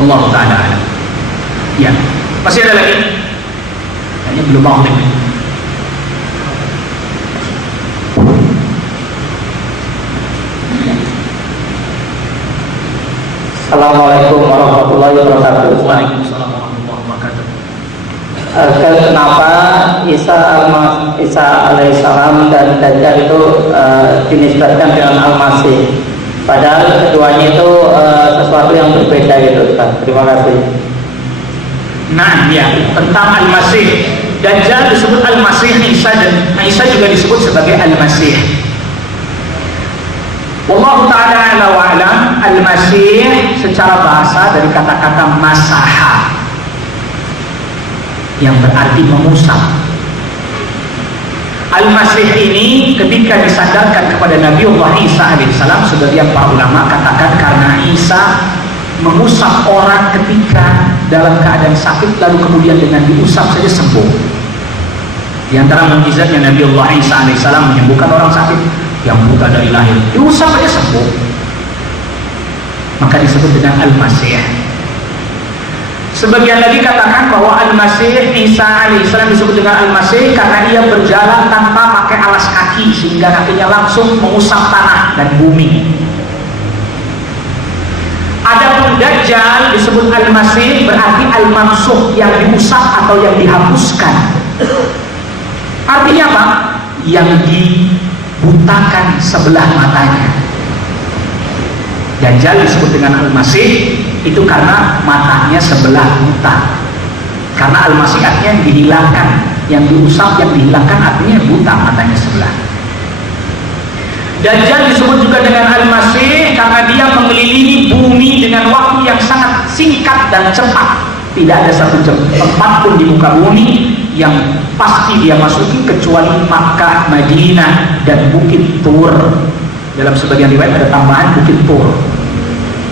Wallahu ta'ala a'lam. Ya, masih ada lagi? Ini belum maghrib. Assalamualaikum warahmatullahi wabarakatuh. Waalaikumsalam warahmatullahi wabarakatuh. Kenapa Isa alaihissalam dan Dajjal itu dinisbatkan dengan Al-Masih, padahal keduanya itu sesuatu yang berbeda gitu, Ustaz? Terima kasih. Nah, ya, tentang Al-Masih, Dajjal disebut Al-Masih, Isa, dan Isa juga disebut sebagai Al-Masih. Wallahu ta'ala a'la wa a'lam. Al-Masih secara bahasa dari kata-kata masaha yang berarti mengusap. Al-Masih ini ketika disandarkan kepada Nabiullah Isa alaihissalam, sebagian para ulama katakan karena Isa mengusap orang ketika dalam keadaan sakit, lalu kemudian dengan diusap saja sembuh. Di antara mukjizatnya Nabiullah Isa alaihissalam menyembuhkan orang sakit yang buta dari lahir, diusap saja sembuh. Maka disebut dengan Al-Masih. Sebagian lagi katakan bahwa Al-Masih Isa alaihissalam disebut dengan Al-Masih karena ia berjalan tanpa pakai alas kaki, sehingga kakinya langsung mengusap tanah dan bumi. Adapun Dajjal disebut Al-Masih berarti Al-Mansuh, yang diusap atau yang dihapuskan. Artinya apa? Yang dibutakan sebelah matanya. Dajjal disebut dengan Al-Masih itu karena matanya sebelah buta. Karena Al-Masih artinya yang dihilangkan, yang diusap, yang dihilangkan artinya buta matanya sebelah. Dajjal disebut juga dengan Al-Masih karena dia mengelilingi bumi dengan waktu yang sangat singkat dan cepat. Tidak ada satu tempat pun di muka bumi yang pasti dia masuki kecuali Makkah, Madinah, dan Bukit Tur. Dalam sebagian riwayat ada tambahan Bukit Tur.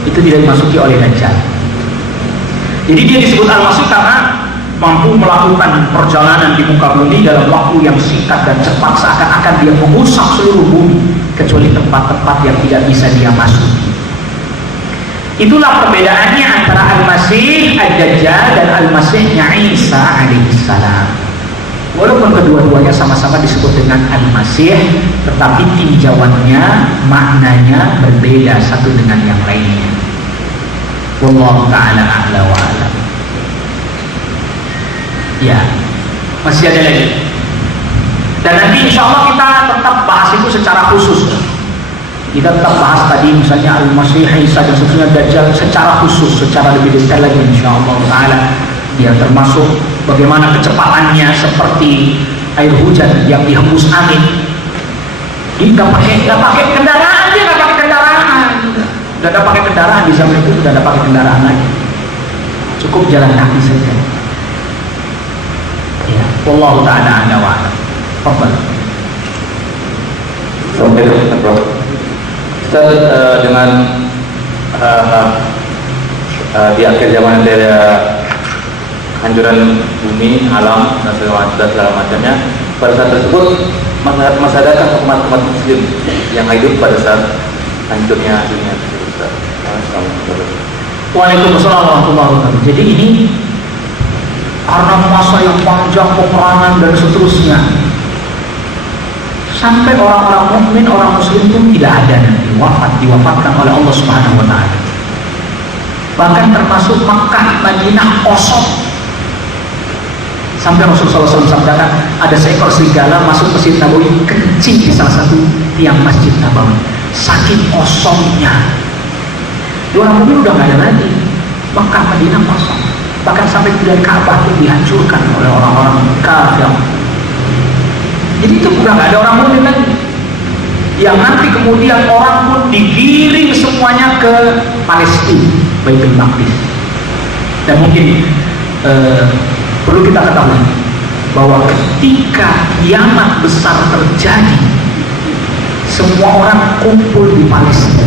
Itu tidak dimasuki oleh Dajjal. Jadi dia disebut Al-Masih karena mampu melakukan perjalanan di muka bumi dalam waktu yang singkat dan cepat, seakan-akan dia mengusap seluruh bumi kecuali tempat-tempat yang tidak bisa dia masuki. Itulah perbedaannya antara Al-Masih Ad-Dajjal dan Al-Masihnya Isa alaihissalam. Walaupun kedua-duanya sama-sama disebut dengan Al-Masih, tetapi tinjauannya, maknanya berbeda satu dengan yang lainnya. Wallahu ta'ala a'la wa a'lam. Ya, masih ada lagi. Dan nanti insya Allah kita tetap bahas itu secara khusus. Kita tetap bahas tadi misalnya Al-Masih Isa dan seterusnya, Dajjal secara khusus, secara lebih detail lagi insya Allah ta'ala. Ya, termasuk bagaimana kecepatannya seperti air hujan yang dihembus angin. Dia nggak pakai kendaraan, dia nggak pakai kendaraan. Udah ada pakai kendaraan di zaman itu, sudah ada pakai kendaraan lagi. Cukup jalan kaki saja. Ya, wallahu ta'ala a'la wa a'lam. Fadhal. Assalamualaikum. Ustaz, dengan di akhir zaman ada hancuran bumi, alam dan segala macamnya, pada saat tersebut masih adakah umat muslim yang hidup pada saat hancurnya dunia tersebut? Waalaikumsalam warahmatullahi wabarakatuh. Jadi ini karena masa yang panjang peperangan dan seterusnya, sampai orang-orang mukmin, orang muslim pun tidak ada nanti diwafatkan oleh Allah Subhanahu wa taala. Bahkan termasuk Makkah, Madinah kosong. Sampai Rasulullah SAW sabdakan, ada seekor serigala masuk Masjid Nabawi, kencing di salah satu tiang Masjid Nabawi, saking kosongnya. Di orang mukmin udah nggak ada lagi. Makkah, Madinah kosong. Bahkan sampai kemudian Ka'bah itu dihancurkan oleh orang-orang kafir. Jadi itu bukan nggak ada orang mukmin lagi. Yang nanti kemudian orang pun digiring semuanya ke Palestina, Baitul Maqdis. Dan mungkin perlu kita ketahui bahwa ketika kiamat besar terjadi, semua orang kumpul di Palestina.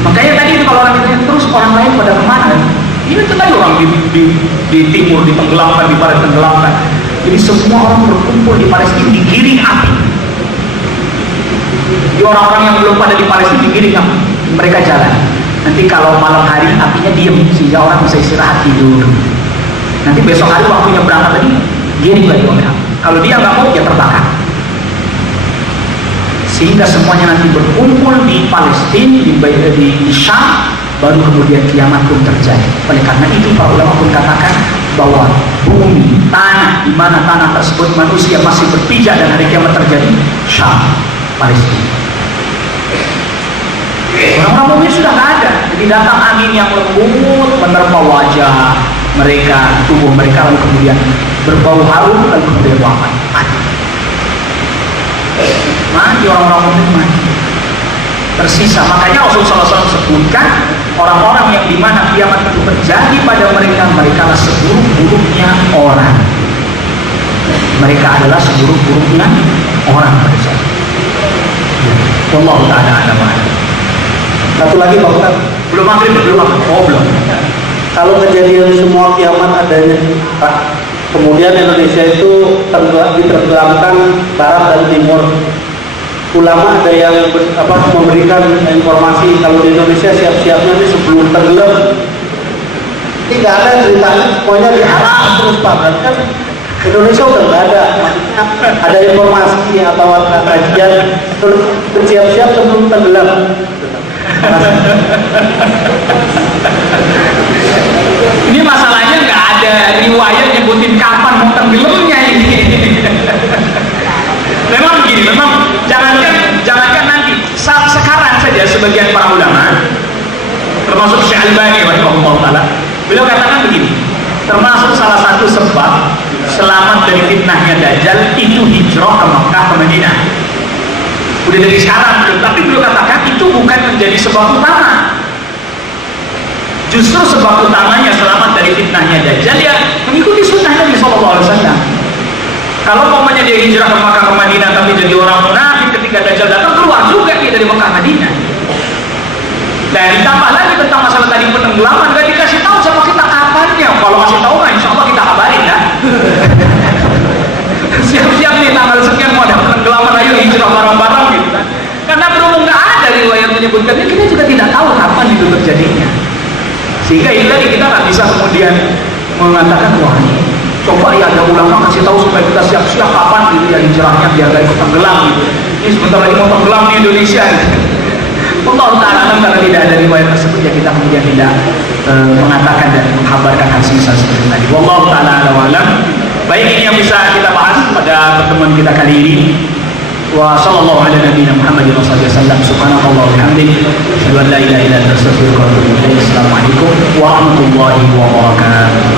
Makanya tadi itu kalau orang ditanya terus orang lain pada kemana? Ini tuh tadi orang di timur ditenggelamkan, di barat ditenggelamkan. Jadi semua orang berkumpul di Palestina, digiring api. Di orang-orang yang belum pada di Palestina digiring api, mereka jalan. Nanti kalau malam hari apinya diem sehingga orang bisa istirahat tidur. Nanti besok hari waktunya berangkat lagi, giring lagi oleh api. Kalau dia nggak mau, dia terbakar. Sehingga semuanya nanti berkumpul di Palestina, di Syam, baru kemudian kiamat pun terjadi. Oleh karena itu para ulama pun katakan bahwa bumi, tanah, di mana tanah tersebut manusia masih berpijak dan hari kiamat terjadi, Syam, Palestina. Orang-orang mukmin sudah nggak ada. Jadi datang angin yang lembut menerpa wajah mereka, tubuh mereka, lalu kemudian berbau harum, lalu kemudian wafat. mati orang-orang beriman. Tersisa. Makanya Rasulullah SAW sebutkan orang-orang yang dimana kiamat itu terjadi pada mereka, mereka adalah seburuk-buruknya orang. Mereka adalah seburuk-buruknya orang. Wallahu ta'ala a'lam. Satu lagi Pak Ustaz. Belum maghrib, belum maghrib. Oh belum. Kalau kejadian semua kiamat adanya, kemudian Indonesia itu ditenggelamkan barat dan timur. Ulama ada yang memberikan informasi kalau di Indonesia siap-siapnya ini sebelum tenggelam. Tidak ada ceritanya, semuanya diarah terus Pak. Berarti kan Indonesia udah nggak ada, maksudnya ada informasi atau kajian bersiap-siap sebelum tenggelam. Ini masalahnya nggak ada riwayat nyebutin kapan mau tenggelamnya ini. Memang begini, memang jangankan nanti, sekarang saja sebagian para ulama, termasuk Syekh Albani rahimahullah taala, beliau katakan begini, termasuk salah satu sebab selamat dari fitnahnya Dajjal itu hijrah ke Makkah ke Madinah. Udah dari sekarang, tapi beliau katakan itu bukan menjadi sebab utama. Justru sebab utamanya selamat dari fitnahnya Dajjal ya mengikuti sunnah Nabi SAW. Kalau umpamanya dia hijrah ke Makkah ke Madinah tapi jadi orang munafik, ketika Dajjal datang keluar juga dia dari Makkah Madinah. Dan ditambah lagi tentang masalah tadi penenggelaman, gak dikasih tahu sama kita kapannya. Kalau kasih tahu mah insya Allah kita kabarin ya. Siap-siap nih tanggal sekian mau ada penenggelaman, ayo hijrah bareng-bareng gitu kan. Karena berhubung gak ada riwayat menyebutkannya, kita juga tidak tahu kapan itu terjadinya. Sehingga ini tadi kita nggak bisa kemudian mengatakan wah ini coba ya ada ulama kasih tahu supaya kita siap-siap kapan gitu ya hijrahnya biar gak ikut tenggelam gitu. Ini sebentar lagi mau tenggelam di Indonesia gitu. Allah Ta'ala karena tidak ada riwayat tersebut ya kita kemudian tidak mengatakan dan mengkabarkan hal semisal seperti tadi. Wallahu ta'ala alam. Baik, ini yang bisa kita bahas pada pertemuan kita kali ini. Wa sallallahu ala nabiyina Muhammadin wa sallallahu alaihi wasallam. Subhanallahi wa bihamdihi, asyhadu an la ilaha illa anta astaghfiruka wa atubu ilaik. Assalamualaikum warahmatullahi wabarakatuh.